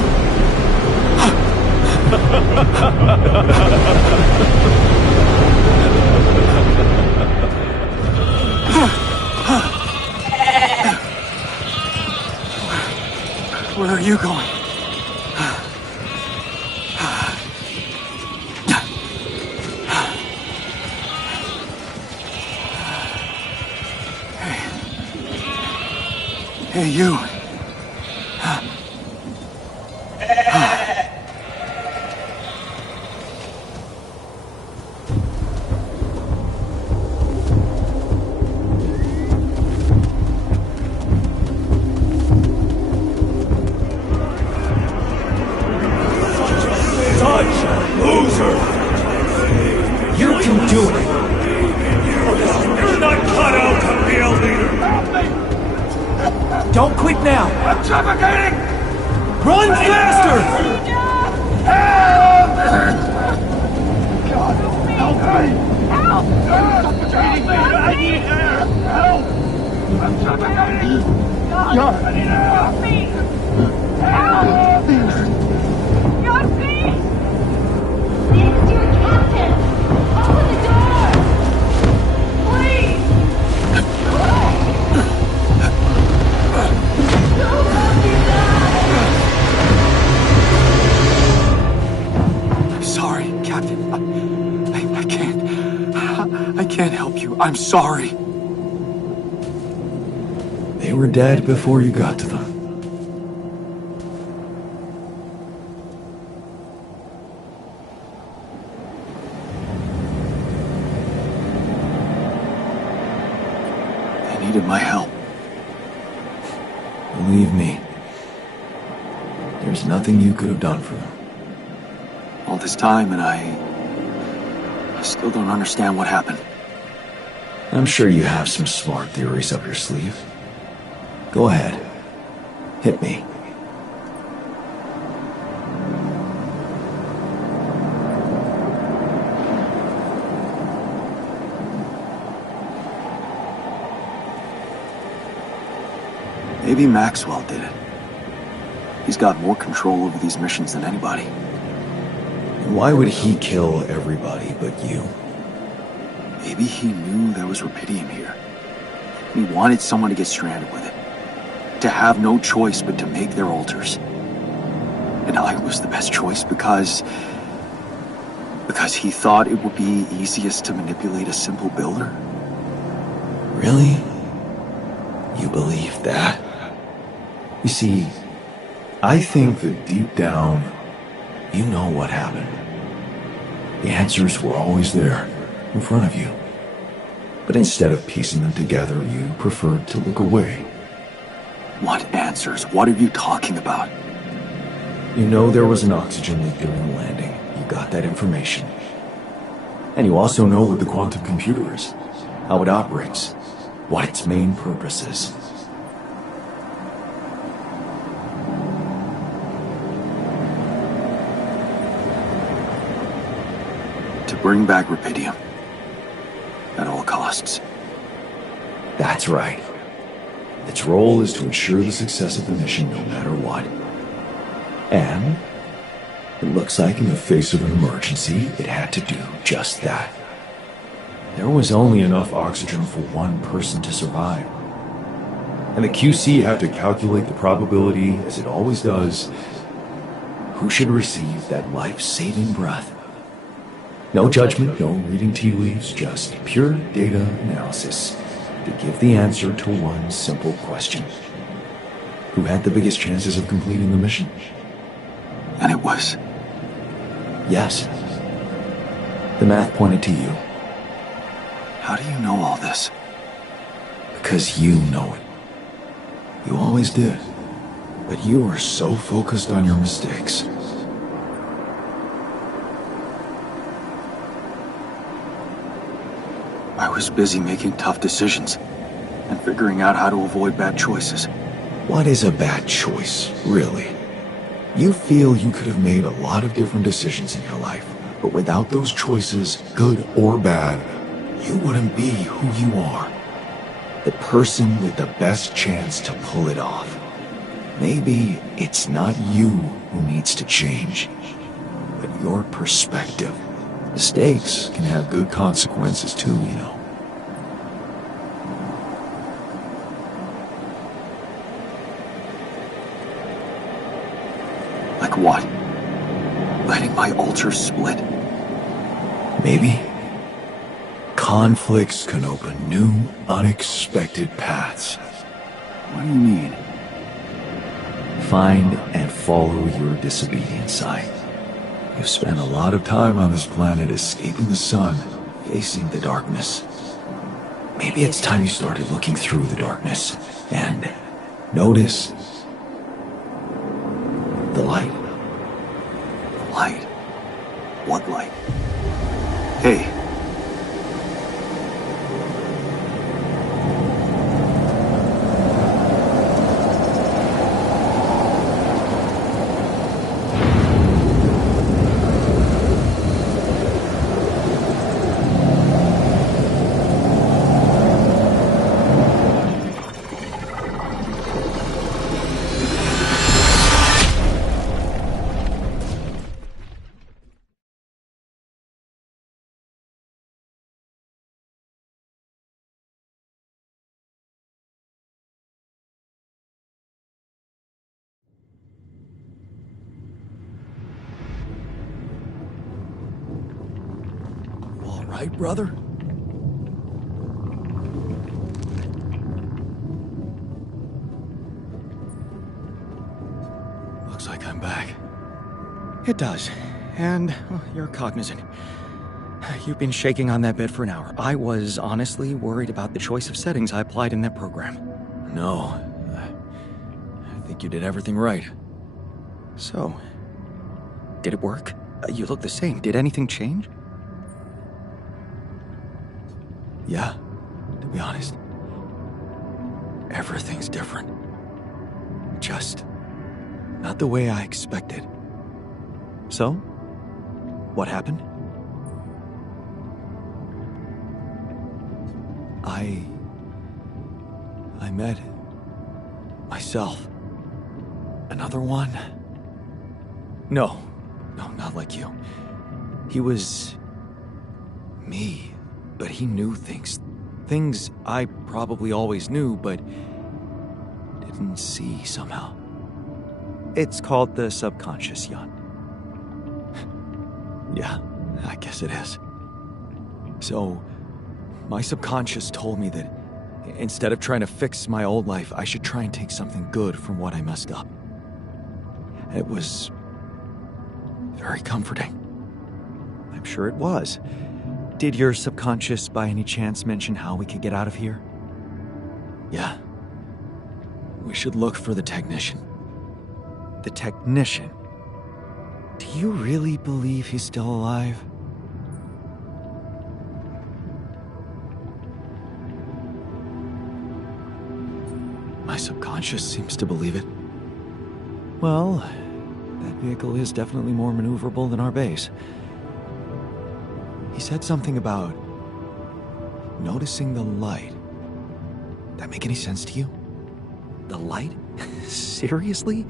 Where are you going? Hey, you. Loser! You can do it! You're not cut out to be a leader! Don't quit now! I'm suffocating! Run faster! I need air! Help! I'm suffocating! God, I need air! Help me! Help! God, please! This is your captain! Open the door! Please! Don't let me die! I'm sorry, Captain. I can't help you. I'm sorry. They were dead before you got to them. They needed my help. Believe me, there's nothing you could have done for them. All this time, and I still don't understand what happened. I'm sure you have some smart theories up your sleeve. Go ahead. Hit me. Maybe Maxwell did it. He's got more control over these missions than anybody. And why would he kill everybody but you? Maybe he knew there was rupidium here. He wanted someone to get stranded with it. To have no choice but to make their altars. And I was the best choice because he thought it would be easiest to manipulate a simple builder. Really? You believe that? You see, I think that deep down, you know what happened. The answers were always there, in front of you. But instead of piecing them together, you preferred to look away. What answers? What are you talking about? You know there was an oxygen leak during the landing. You got that information. And you also know what the quantum computer is, how it operates, what its main purpose is. To bring back rupidium. At all costs. That's right. Its role is to ensure the success of the mission no matter what. And it looks like in the face of an emergency, it had to do just that. There was only enough oxygen for one person to survive. And the QC have to calculate the probability, as it always does, who should receive that life-saving breath. No judgment, no reading tea leaves, just pure data analysis to give the answer to one simple question. Who had the biggest chances of completing the mission? And it was... Yes. The math pointed to you. How do you know all this? Because you know it. You always did. But you are so focused on your mistakes. I was busy making tough decisions and figuring out how to avoid bad choices. What is a bad choice, really? You feel you could have made a lot of different decisions in your life, but without those choices, good or bad, you wouldn't be who you are. The person with the best chance to pull it off. Maybe it's not you who needs to change, but your perspective. Mistakes can have good consequences too, you know. Like what? Letting my ultras split? Maybe. Conflicts can open new, unexpected paths. What do you mean? Find and follow your disobedient side. You've spent a lot of time on this planet escaping the sun, facing the darkness. Maybe it's time you started looking through the darkness and notice the light. Light? What light? Hey. Right, brother? Looks like I'm back. It does. And well, you're cognizant. You've been shaking on that bed for an hour. I was honestly worried about the choice of settings I applied in that program. No. I think you did everything right. So, did it work? You look the same. Did anything change? Yeah, to be honest. Everything's different. Just not the way I expected. So, what happened? I met myself. Another one? No, not like you. He was me. But he knew things. Things I probably always knew, but didn't see somehow. It's called the subconscious, Jan. Yeah, I guess it is. So, my subconscious told me that instead of trying to fix my old life, I should try and take something good from what I messed up. It was very comforting. I'm sure it was. Did your subconscious by any chance mention how we could get out of here? Yeah. We should look for the technician. The technician? Do you really believe he's still alive? My subconscious seems to believe it. Well, that vehicle is definitely more maneuverable than our base. He said something about noticing the light. That make any sense to you? The light? Seriously?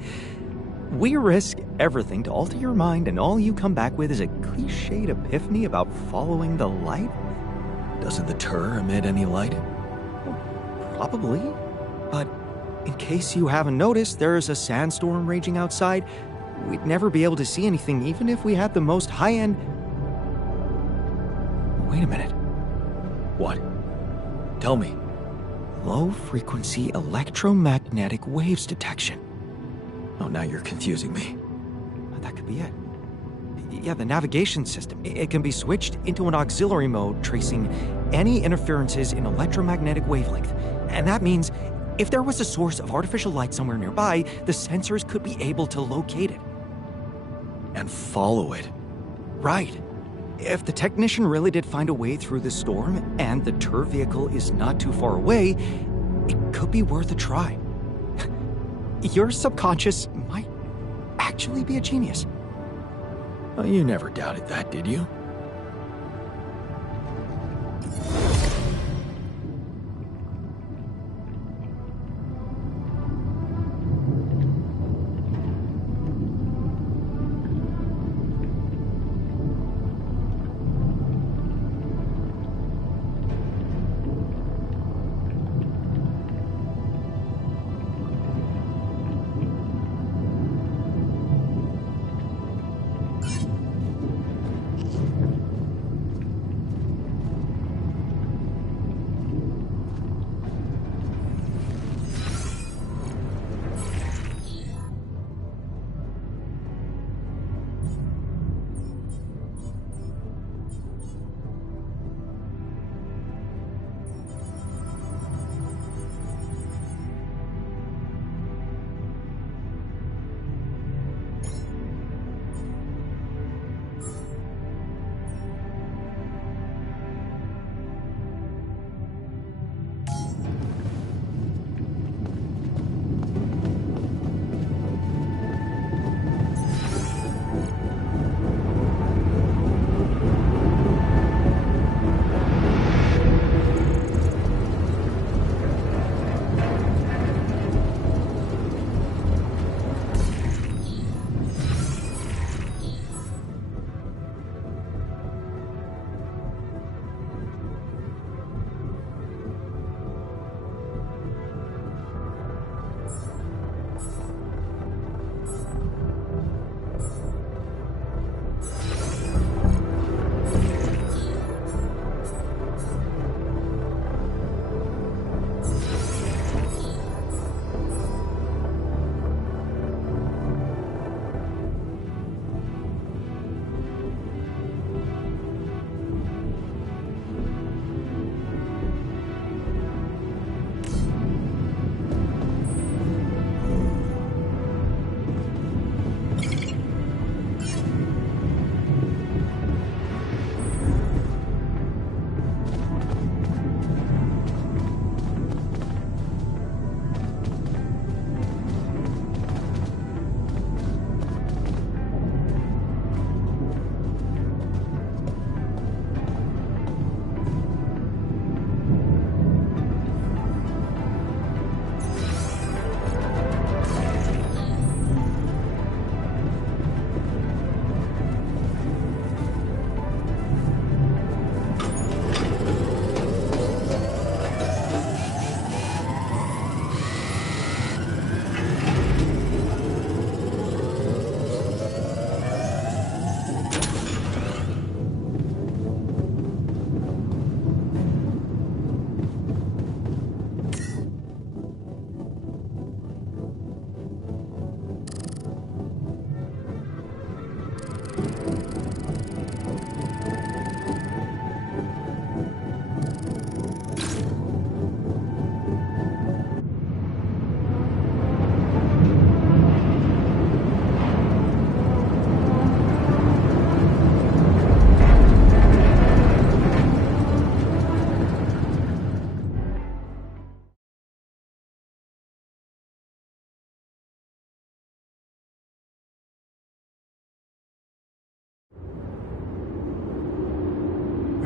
We risk everything to alter your mind, and all you come back with is a cliched epiphany about following the light? Doesn't the tur emit any light? Probably. But In case you haven't noticed, there's a sandstorm raging outside. We'd never be able to see anything even if we had the most high-end... Wait a minute. What? Tell me. Low-frequency electromagnetic waves detection. Oh, now you're confusing me. That could be it. Yeah, the navigation system. It can be switched into an auxiliary mode, tracing any interferences in electromagnetic wavelength. And that means if there was a source of artificial light somewhere nearby, the sensors could be able to locate it. And follow it. Right. If the technician really did find a way through the storm, and the tour vehicle is not too far away, it could be worth a try. Your subconscious might actually be a genius. Well, you never doubted that, did you?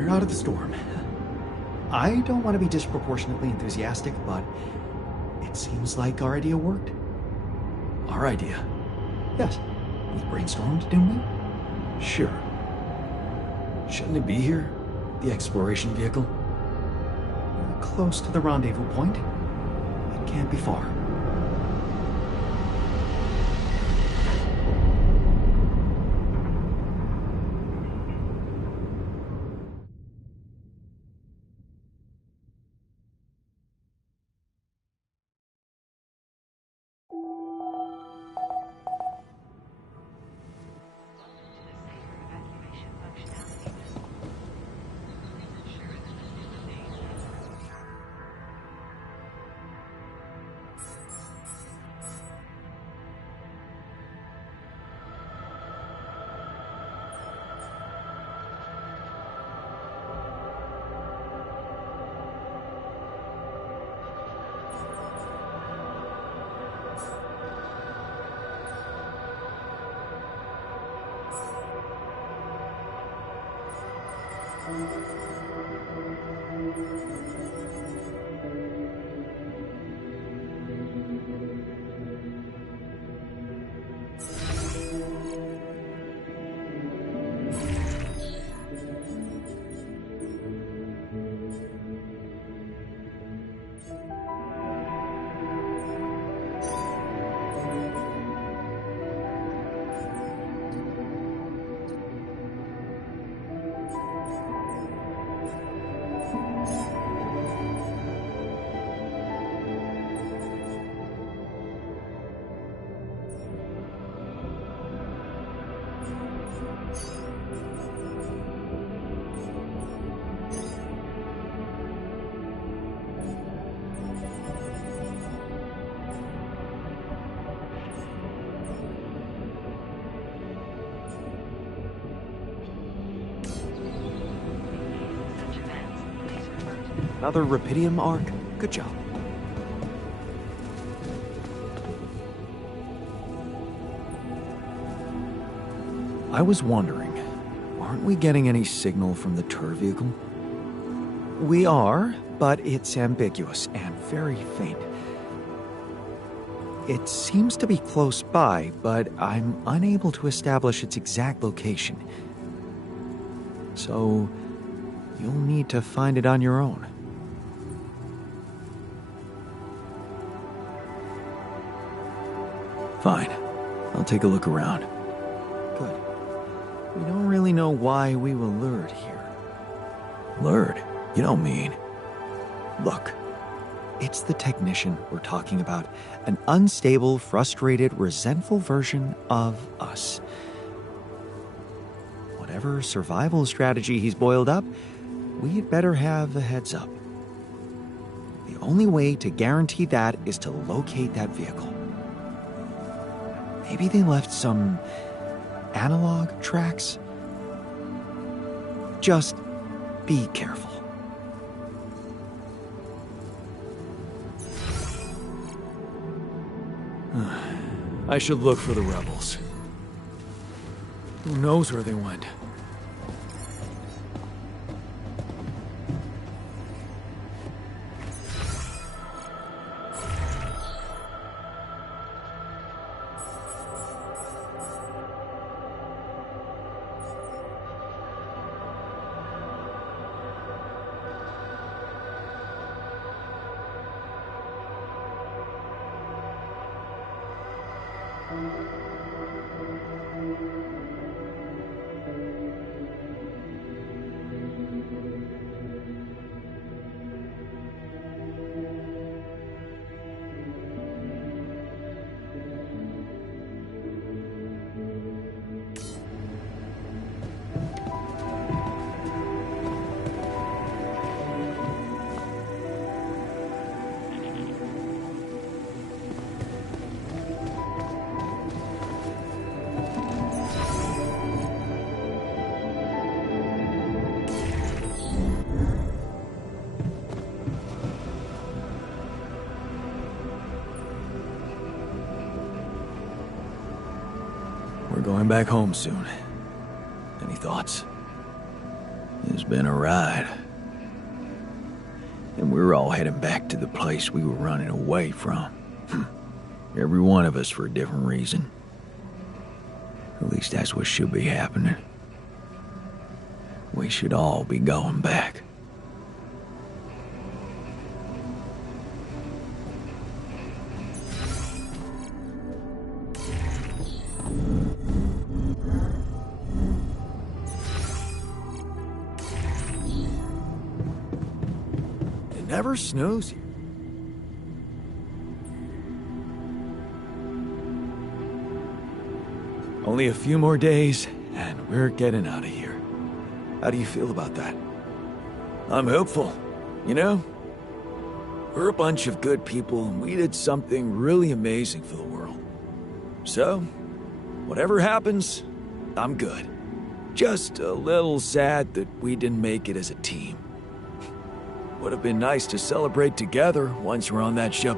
We're out of the storm. I don't want to be disproportionately enthusiastic, but it seems like our idea worked. Our idea? Yes. We brainstormed, didn't we? Sure. Shouldn't it be here? The exploration vehicle? We're close to the rendezvous point. It can't be far. Such events, please refer to Another Rapidium arc? Good job. I was wondering, aren't we getting any signal from the tour vehicle? We are, but it's ambiguous and very faint. It seems to be close by, but I'm unable to establish its exact location. So, you'll need to find it on your own. Fine. I'll take a look around. Good. We don't really know why we were lured here. Lured? You don't mean... Look, it's the technician we're talking about. An unstable, frustrated, resentful version of us. Whatever survival strategy he's boiled up, we'd better have a heads up. The only way to guarantee that is to locate that vehicle. Maybe they left some analog tracks? Just be careful. I should look for the rebels. Who knows where they went? We're going back home soon. Any thoughts? It's been a ride. And we're all heading back to the place we were running away from. Every one of us for a different reason. At least that's what should be happening. We should all be going back. It never snows here. Only a few more days, and we're getting out of here. How do you feel about that? I'm hopeful. You know, we're a bunch of good people, and we did something really amazing for the world. So, whatever happens, I'm good. Just a little sad that we didn't make it as a team. Would have been nice to celebrate together once we're on that ship.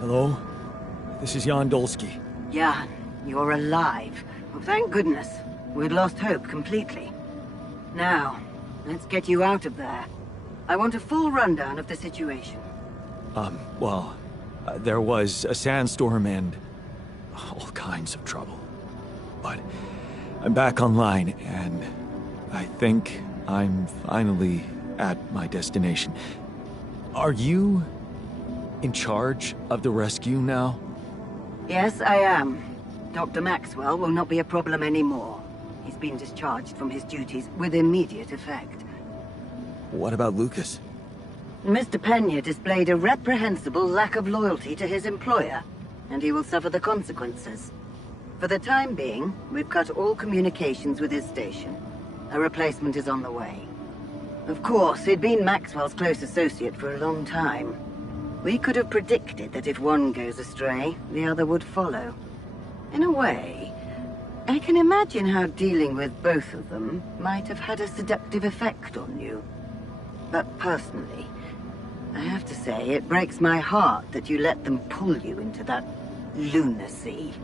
Hello? This is Jan Dolsky. Jan, you're alive. Well, thank goodness. We'd lost hope completely. Now, let's get you out of there. I want a full rundown of the situation. There was a sandstorm and all kinds of trouble. But I'm back online, and I think I'm finally at my destination. Are you in charge of the rescue now? Yes, I am. Dr. Maxwell will not be a problem anymore. He's been discharged from his duties with immediate effect. What about Lucas? Mr. Pena displayed a reprehensible lack of loyalty to his employer, and he will suffer the consequences. For the time being, we've cut all communications with his station. A replacement is on the way. Of course, he'd been Maxwell's close associate for a long time. We could have predicted that if one goes astray, the other would follow. In a way, I can imagine how dealing with both of them might have had a seductive effect on you. But personally, I have to say, it breaks my heart that you let them pull you into that lunacy.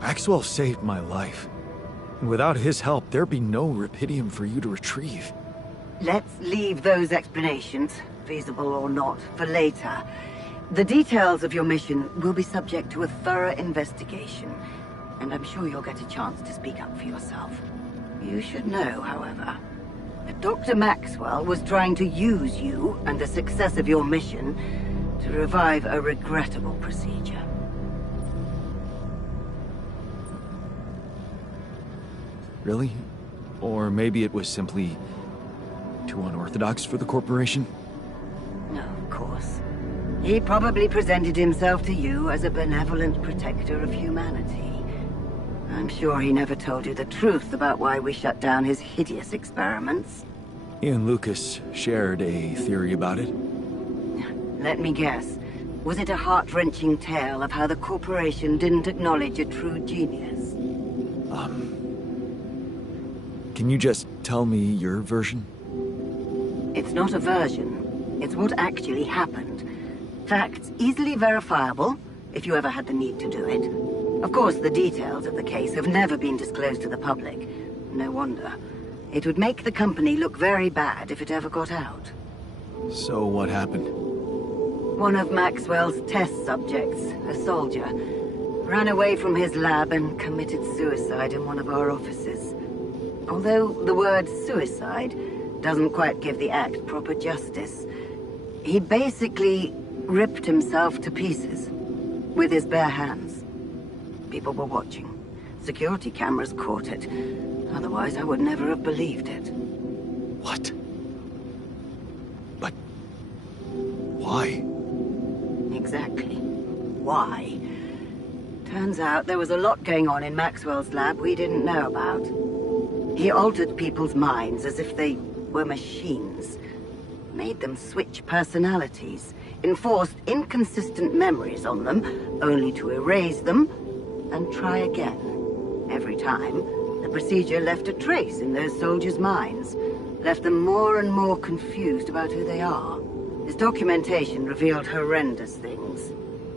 Maxwell saved my life. And without his help, there'd be no Rapidium for you to retrieve. Let's leave those explanations, feasible or not, for later. The details of your mission will be subject to a thorough investigation, and I'm sure you'll get a chance to speak up for yourself. You should know, however, that Dr. Maxwell was trying to use you and the success of your mission to revive a regrettable procedure. Really? Or maybe it was simply too unorthodox for the corporation? No, of course. He probably presented himself to you as a benevolent protector of humanity. I'm sure he never told you the truth about why we shut down his hideous experiments. He and Lucas shared a theory about it. Let me guess. Was it a heart-wrenching tale of how the corporation didn't acknowledge a true genius? Can you just tell me your version? It's not a version. It's what actually happened. Facts easily verifiable, if you ever had the need to do it. Of course, the details of the case have never been disclosed to the public. No wonder. It would make the company look very bad if it ever got out. So what happened? One of Maxwell's test subjects, a soldier, ran away from his lab and committed suicide in one of our offices. Although the word suicide doesn't quite give the act proper justice, he basically ripped himself to pieces with his bare hands. People were watching. Security cameras caught it. Otherwise, I would never have believed it. What? But why? Exactly. Why? Turns out there was a lot going on in Maxwell's lab we didn't know about. He altered people's minds as if they were machines. Made them switch personalities. Enforced inconsistent memories on them, only to erase them and try again. Every time, the procedure left a trace in those soldiers' minds. Left them more and more confused about who they are. His documentation revealed horrendous things.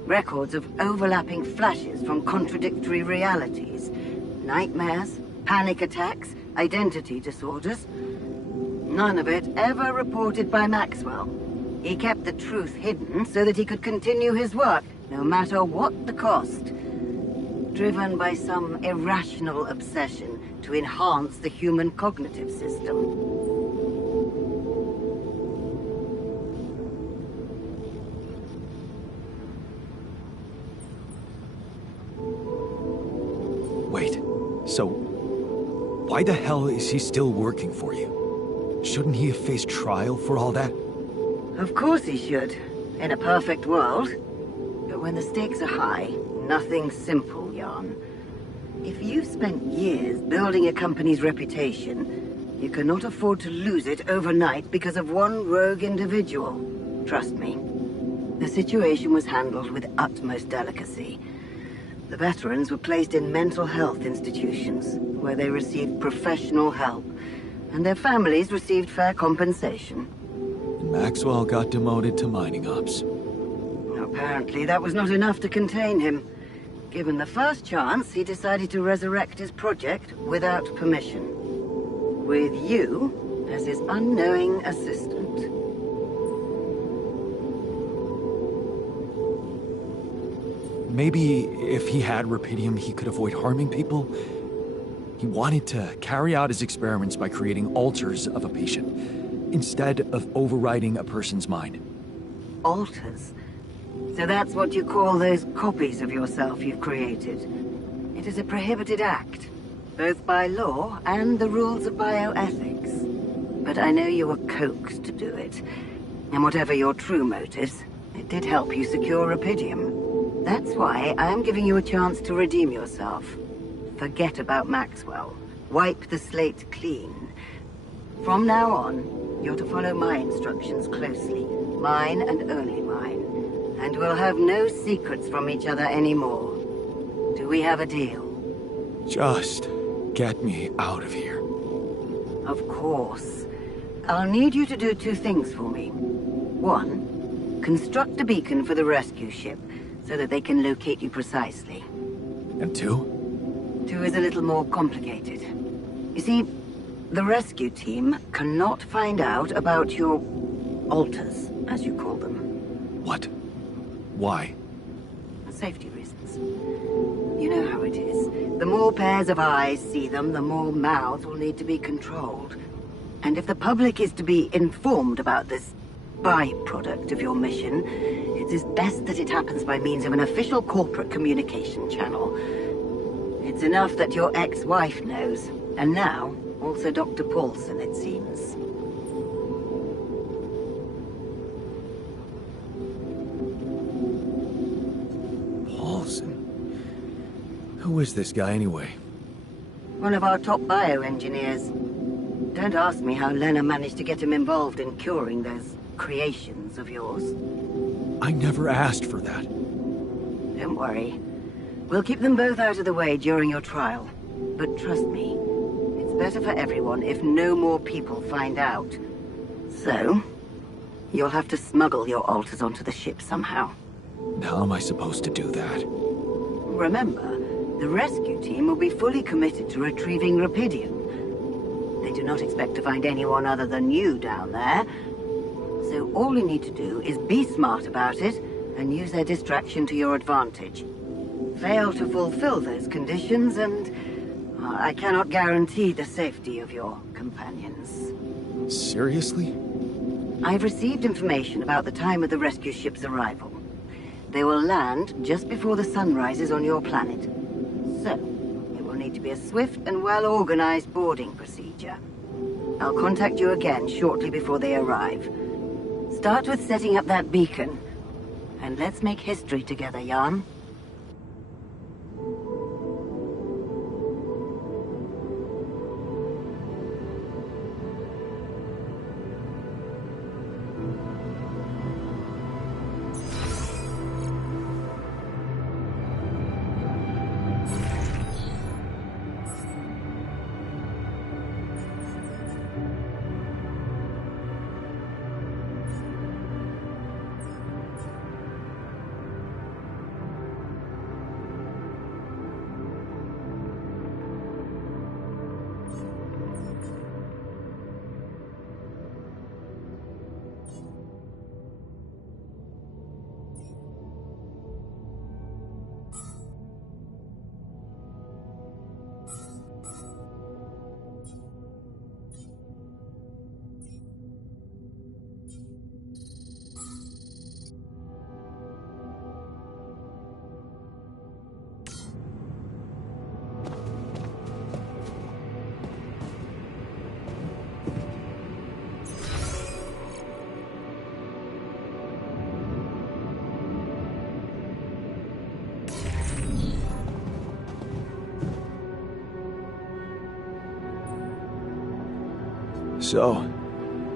Records of overlapping flashes from contradictory realities. Nightmares, panic attacks, identity disorders. None of it ever reported by Maxwell. He kept the truth hidden so that he could continue his work, no matter what the cost. Driven by some irrational obsession to enhance the human cognitive system. Wait, so why the hell is he still working for you? Shouldn't he have faced trial for all that? Of course he should, in a perfect world. But when the stakes are high, nothing's simple, Jan. If you've spent years building a company's reputation, you cannot afford to lose it overnight because of one rogue individual. Trust me. The situation was handled with utmost delicacy. The veterans were placed in mental health institutions, where they received professional help, and their families received fair compensation. Maxwell got demoted to mining ops. Apparently, that was not enough to contain him. Given the first chance, he decided to resurrect his project without permission. With you as his unknowing assistant. Maybe if he had Rapidium, he could avoid harming people. He wanted to carry out his experiments by creating alters of a patient, instead of overriding a person's mind. Alters? So that's what you call those copies of yourself you've created. It is a prohibited act, both by law and the rules of bioethics. But I know you were coaxed to do it. And whatever your true motives, it did help you secure Rapidium. That's why I am giving you a chance to redeem yourself. Forget about Maxwell. Wipe the slate clean. From now on, you're to follow my instructions closely. Mine and only mine. And we'll have no secrets from each other anymore. Do we have a deal? Just get me out of here. Of course. I'll need you to do two things for me. One, construct a beacon for the rescue ship, so that they can locate you precisely. And two? Two is a little more complicated. You see, the rescue team cannot find out about your alters, as you call them. What? Why? Safety reasons. You know how it is. The more pairs of eyes see them, the more mouths will need to be controlled. And if the public is to be informed about this byproduct of your mission, it is best that it happens by means of an official corporate communication channel. It's enough that your ex-wife knows, and now also Dr. Paulson, it seems. Paulson? Who is this guy anyway? One of our top bioengineers. Don't ask me how Lena managed to get him involved in curing those creations of yours. I never asked for that. Don't worry. We'll keep them both out of the way during your trial. But trust me, it's better for everyone if no more people find out. So, you'll have to smuggle your alters onto the ship somehow. How am I supposed to do that? Remember, the rescue team will be fully committed to retrieving Rapidium. They do not expect to find anyone other than you down there. So all you need to do is be smart about it and use their distraction to your advantage. Fail to fulfill those conditions and I cannot guarantee the safety of your companions. Seriously? I've received information about the time of the rescue ship's arrival. They will land just before the sun rises on your planet. So, it will need to be a swift and well-organized boarding procedure. I'll contact you again shortly before they arrive. Start with setting up that beacon. And let's make history together, Jan. So,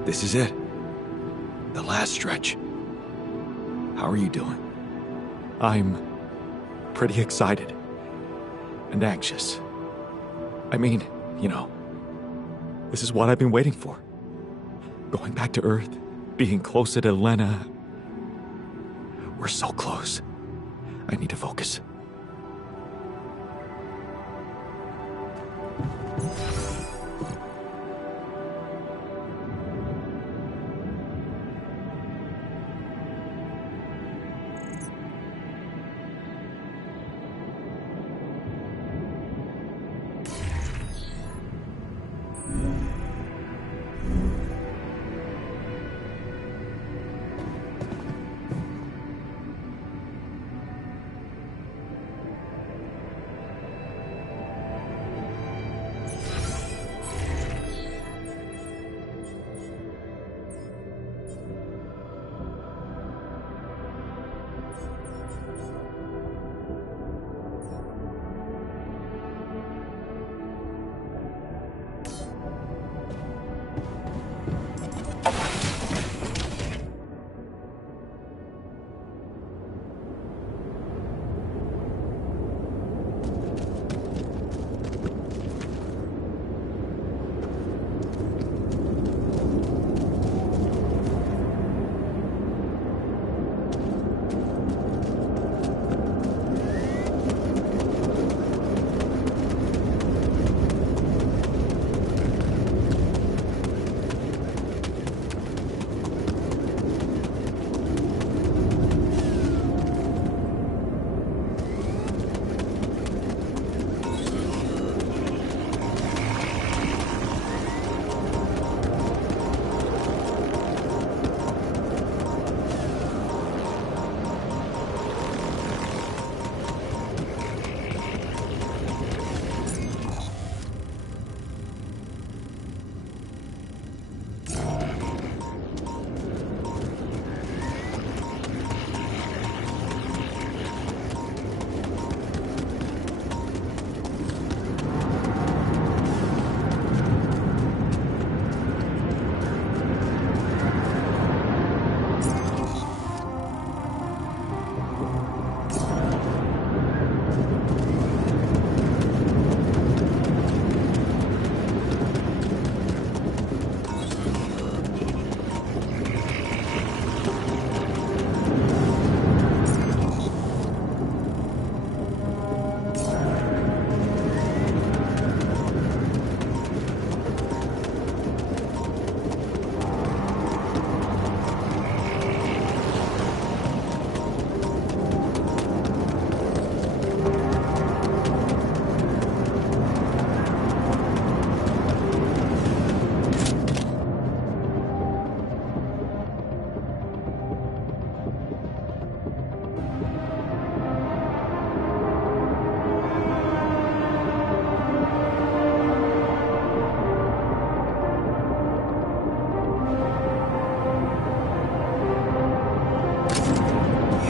this is it. The last stretch. How are you doing? I'm pretty excited. And anxious. I mean, you know, this is what I've been waiting for. Going back to Earth, being closer to Lena. We're so close. I need to focus.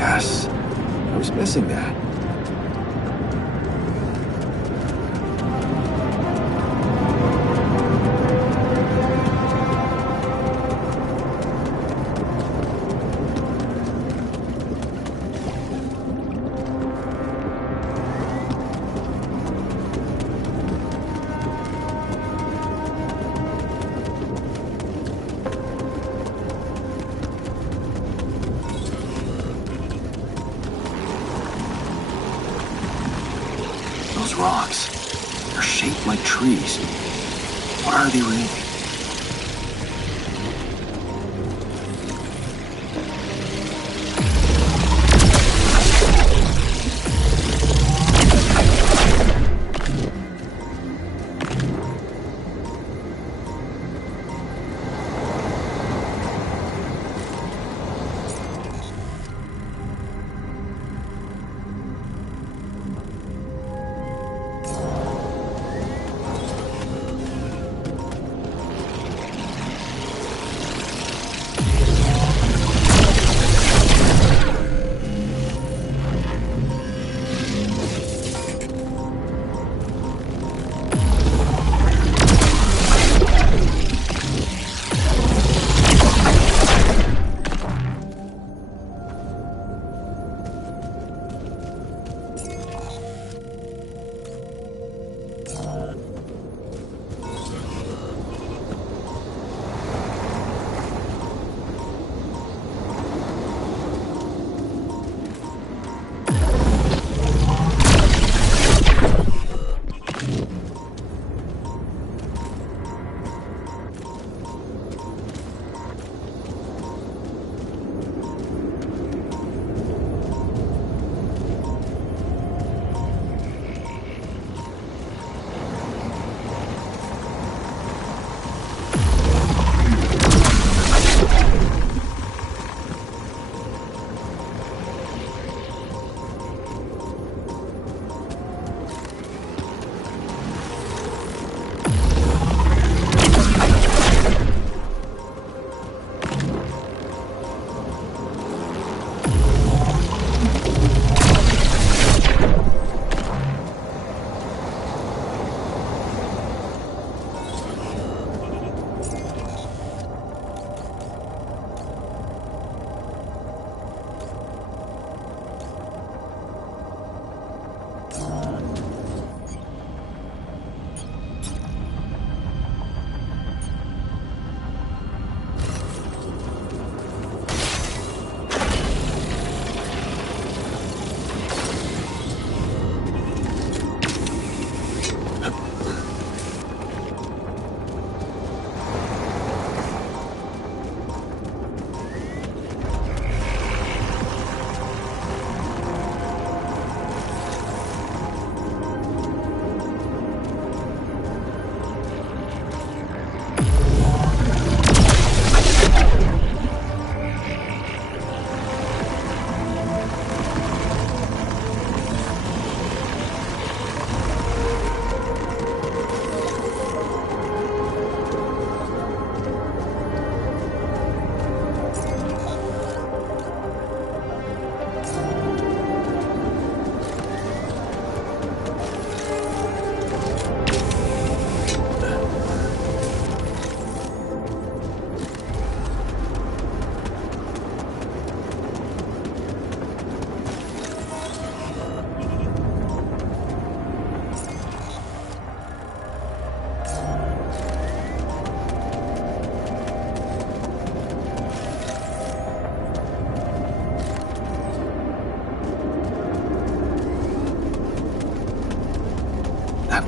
Yes. I was missing that. Those rocks, they're shaped like trees. What are they really?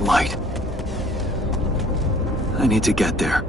light. I need to get there.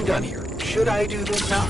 I'm done here. Should I do this now?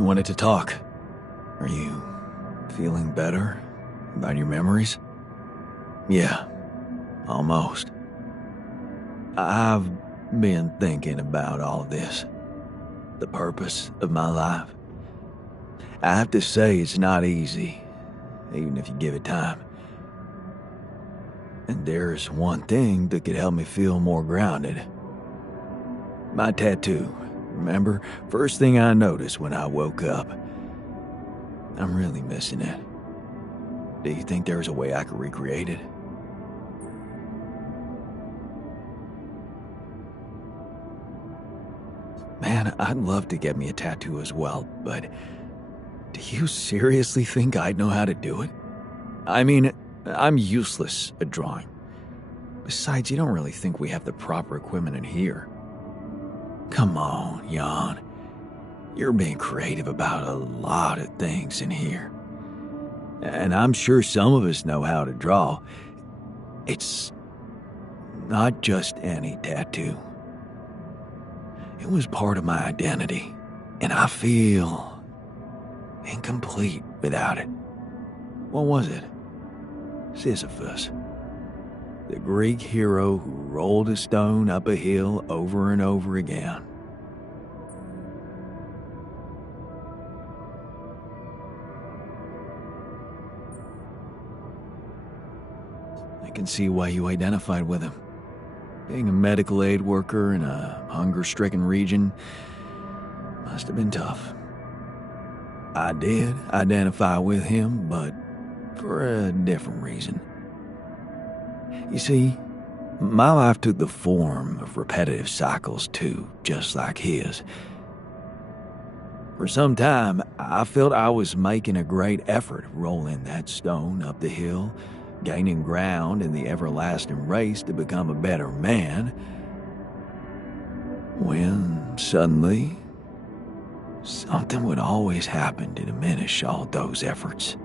You wanted to talk. Are you feeling better about your memories? Yeah, almost. I've been thinking about all this. The purpose of my life. I have to say it's not easy, even if you give it time. And there's one thing that could help me feel more grounded. My tattoo. Remember? First thing I noticed when I woke up. I'm really missing it. Do you think there's a way I could recreate it? Man, I'd love to get me a tattoo as well, but do you seriously think I'd know how to do it? I mean, I'm useless at drawing. Besides, you don't really think we have the proper equipment in here. Come on, Jan. You're being creative about a lot of things in here. And I'm sure some of us know how to draw. It's not just any tattoo. It was part of my identity, and I feel incomplete without it. What was it? Sisyphus. The Greek hero who rolled a stone up a hill over and over again. I can see why you identified with him. Being a medical aid worker in a hunger-stricken region must have been tough. I did identify with him, but for a different reason. You see, my life took the form of repetitive cycles too, just like his. For some time, I felt I was making a great effort rolling that stone up the hill, gaining ground in the everlasting race to become a better man, when suddenly something would always happen to diminish all those efforts,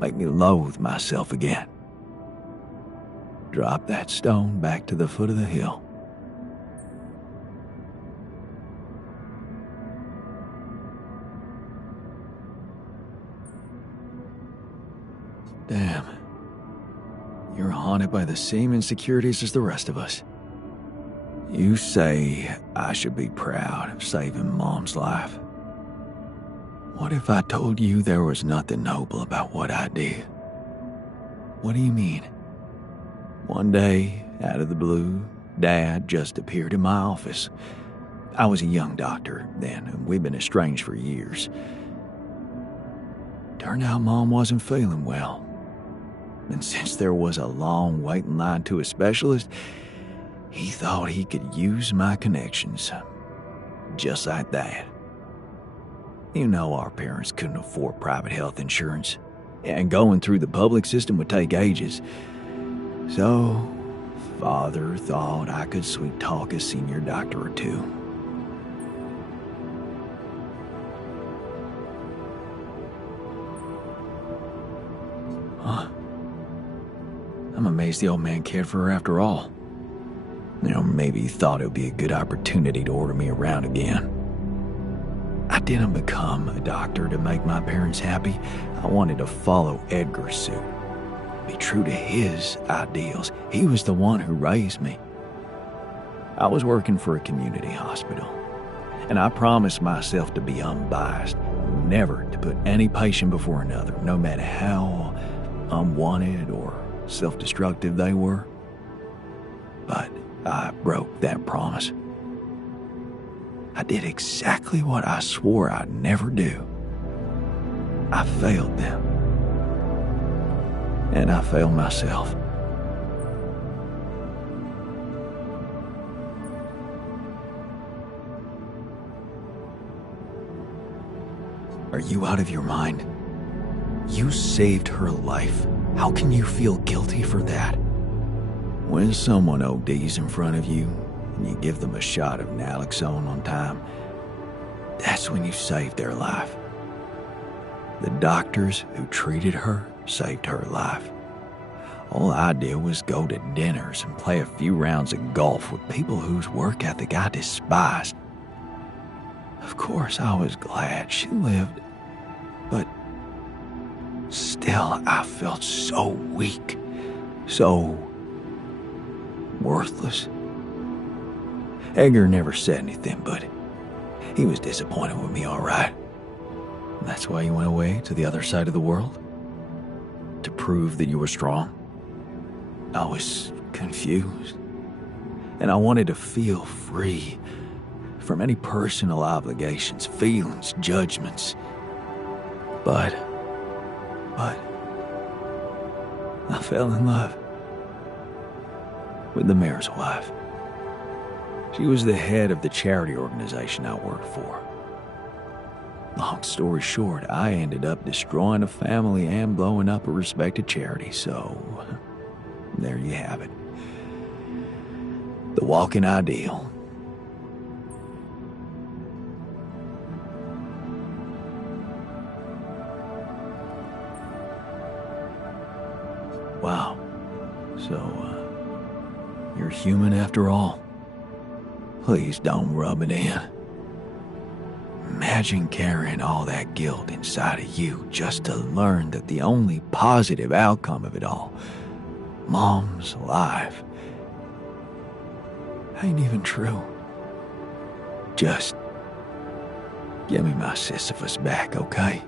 make me loathe myself again. Drop that stone back to the foot of the hill. Damn. You're haunted by the same insecurities as the rest of us. You say I should be proud of saving Mom's life. What if I told you there was nothing noble about what I did? What do you mean? One day, out of the blue, Dad just appeared in my office. I was a young doctor then, and we'd been estranged for years. Turned out Mom wasn't feeling well. And since there was a long waiting line to a specialist, he thought he could use my connections. Just like that. You know our parents couldn't afford private health insurance, and going through the public system would take ages. So, Father thought I could sweet-talk a senior doctor or two. Huh. I'm amazed the old man cared for her after all. You know, maybe he thought it would be a good opportunity to order me around again. I didn't become a doctor to make my parents happy. I wanted to follow Edgar's suit. Be true to his ideals. He was the one who raised me. I was working for a community hospital, and I promised myself to be unbiased, never to put any patient before another, no matter how unwanted or self-destructive they were. But I broke that promise. I did exactly what I swore I'd never do. I failed them. And I failed myself. Are you out of your mind? You saved her life. How can you feel guilty for that? When someone ODs in front of you, and you give them a shot of naloxone on time, that's when you saved their life. The doctors who treated her saved her life. All I did was go to dinners and play a few rounds of golf with people whose work ethic I despised. Of course, I was glad she lived, but still, I felt so weak, so worthless. Edgar never said anything, but he was disappointed with me, all right. That's why you went away to the other side of the world? To prove that you were strong? I was confused, and I wanted to feel free from any personal obligations, feelings, judgments. But I fell in love with the mayor's wife. She was the head of the charity organization I worked for. Long story short, I ended up destroying a family and blowing up a respected charity, so there you have it. The walking ideal. Wow. So, you're human after all. Please don't rub it in. Imagine carrying all that guilt inside of you just to learn that the only positive outcome of it all, Mom's life, ain't even true. Just give me my Sisyphus back, okay?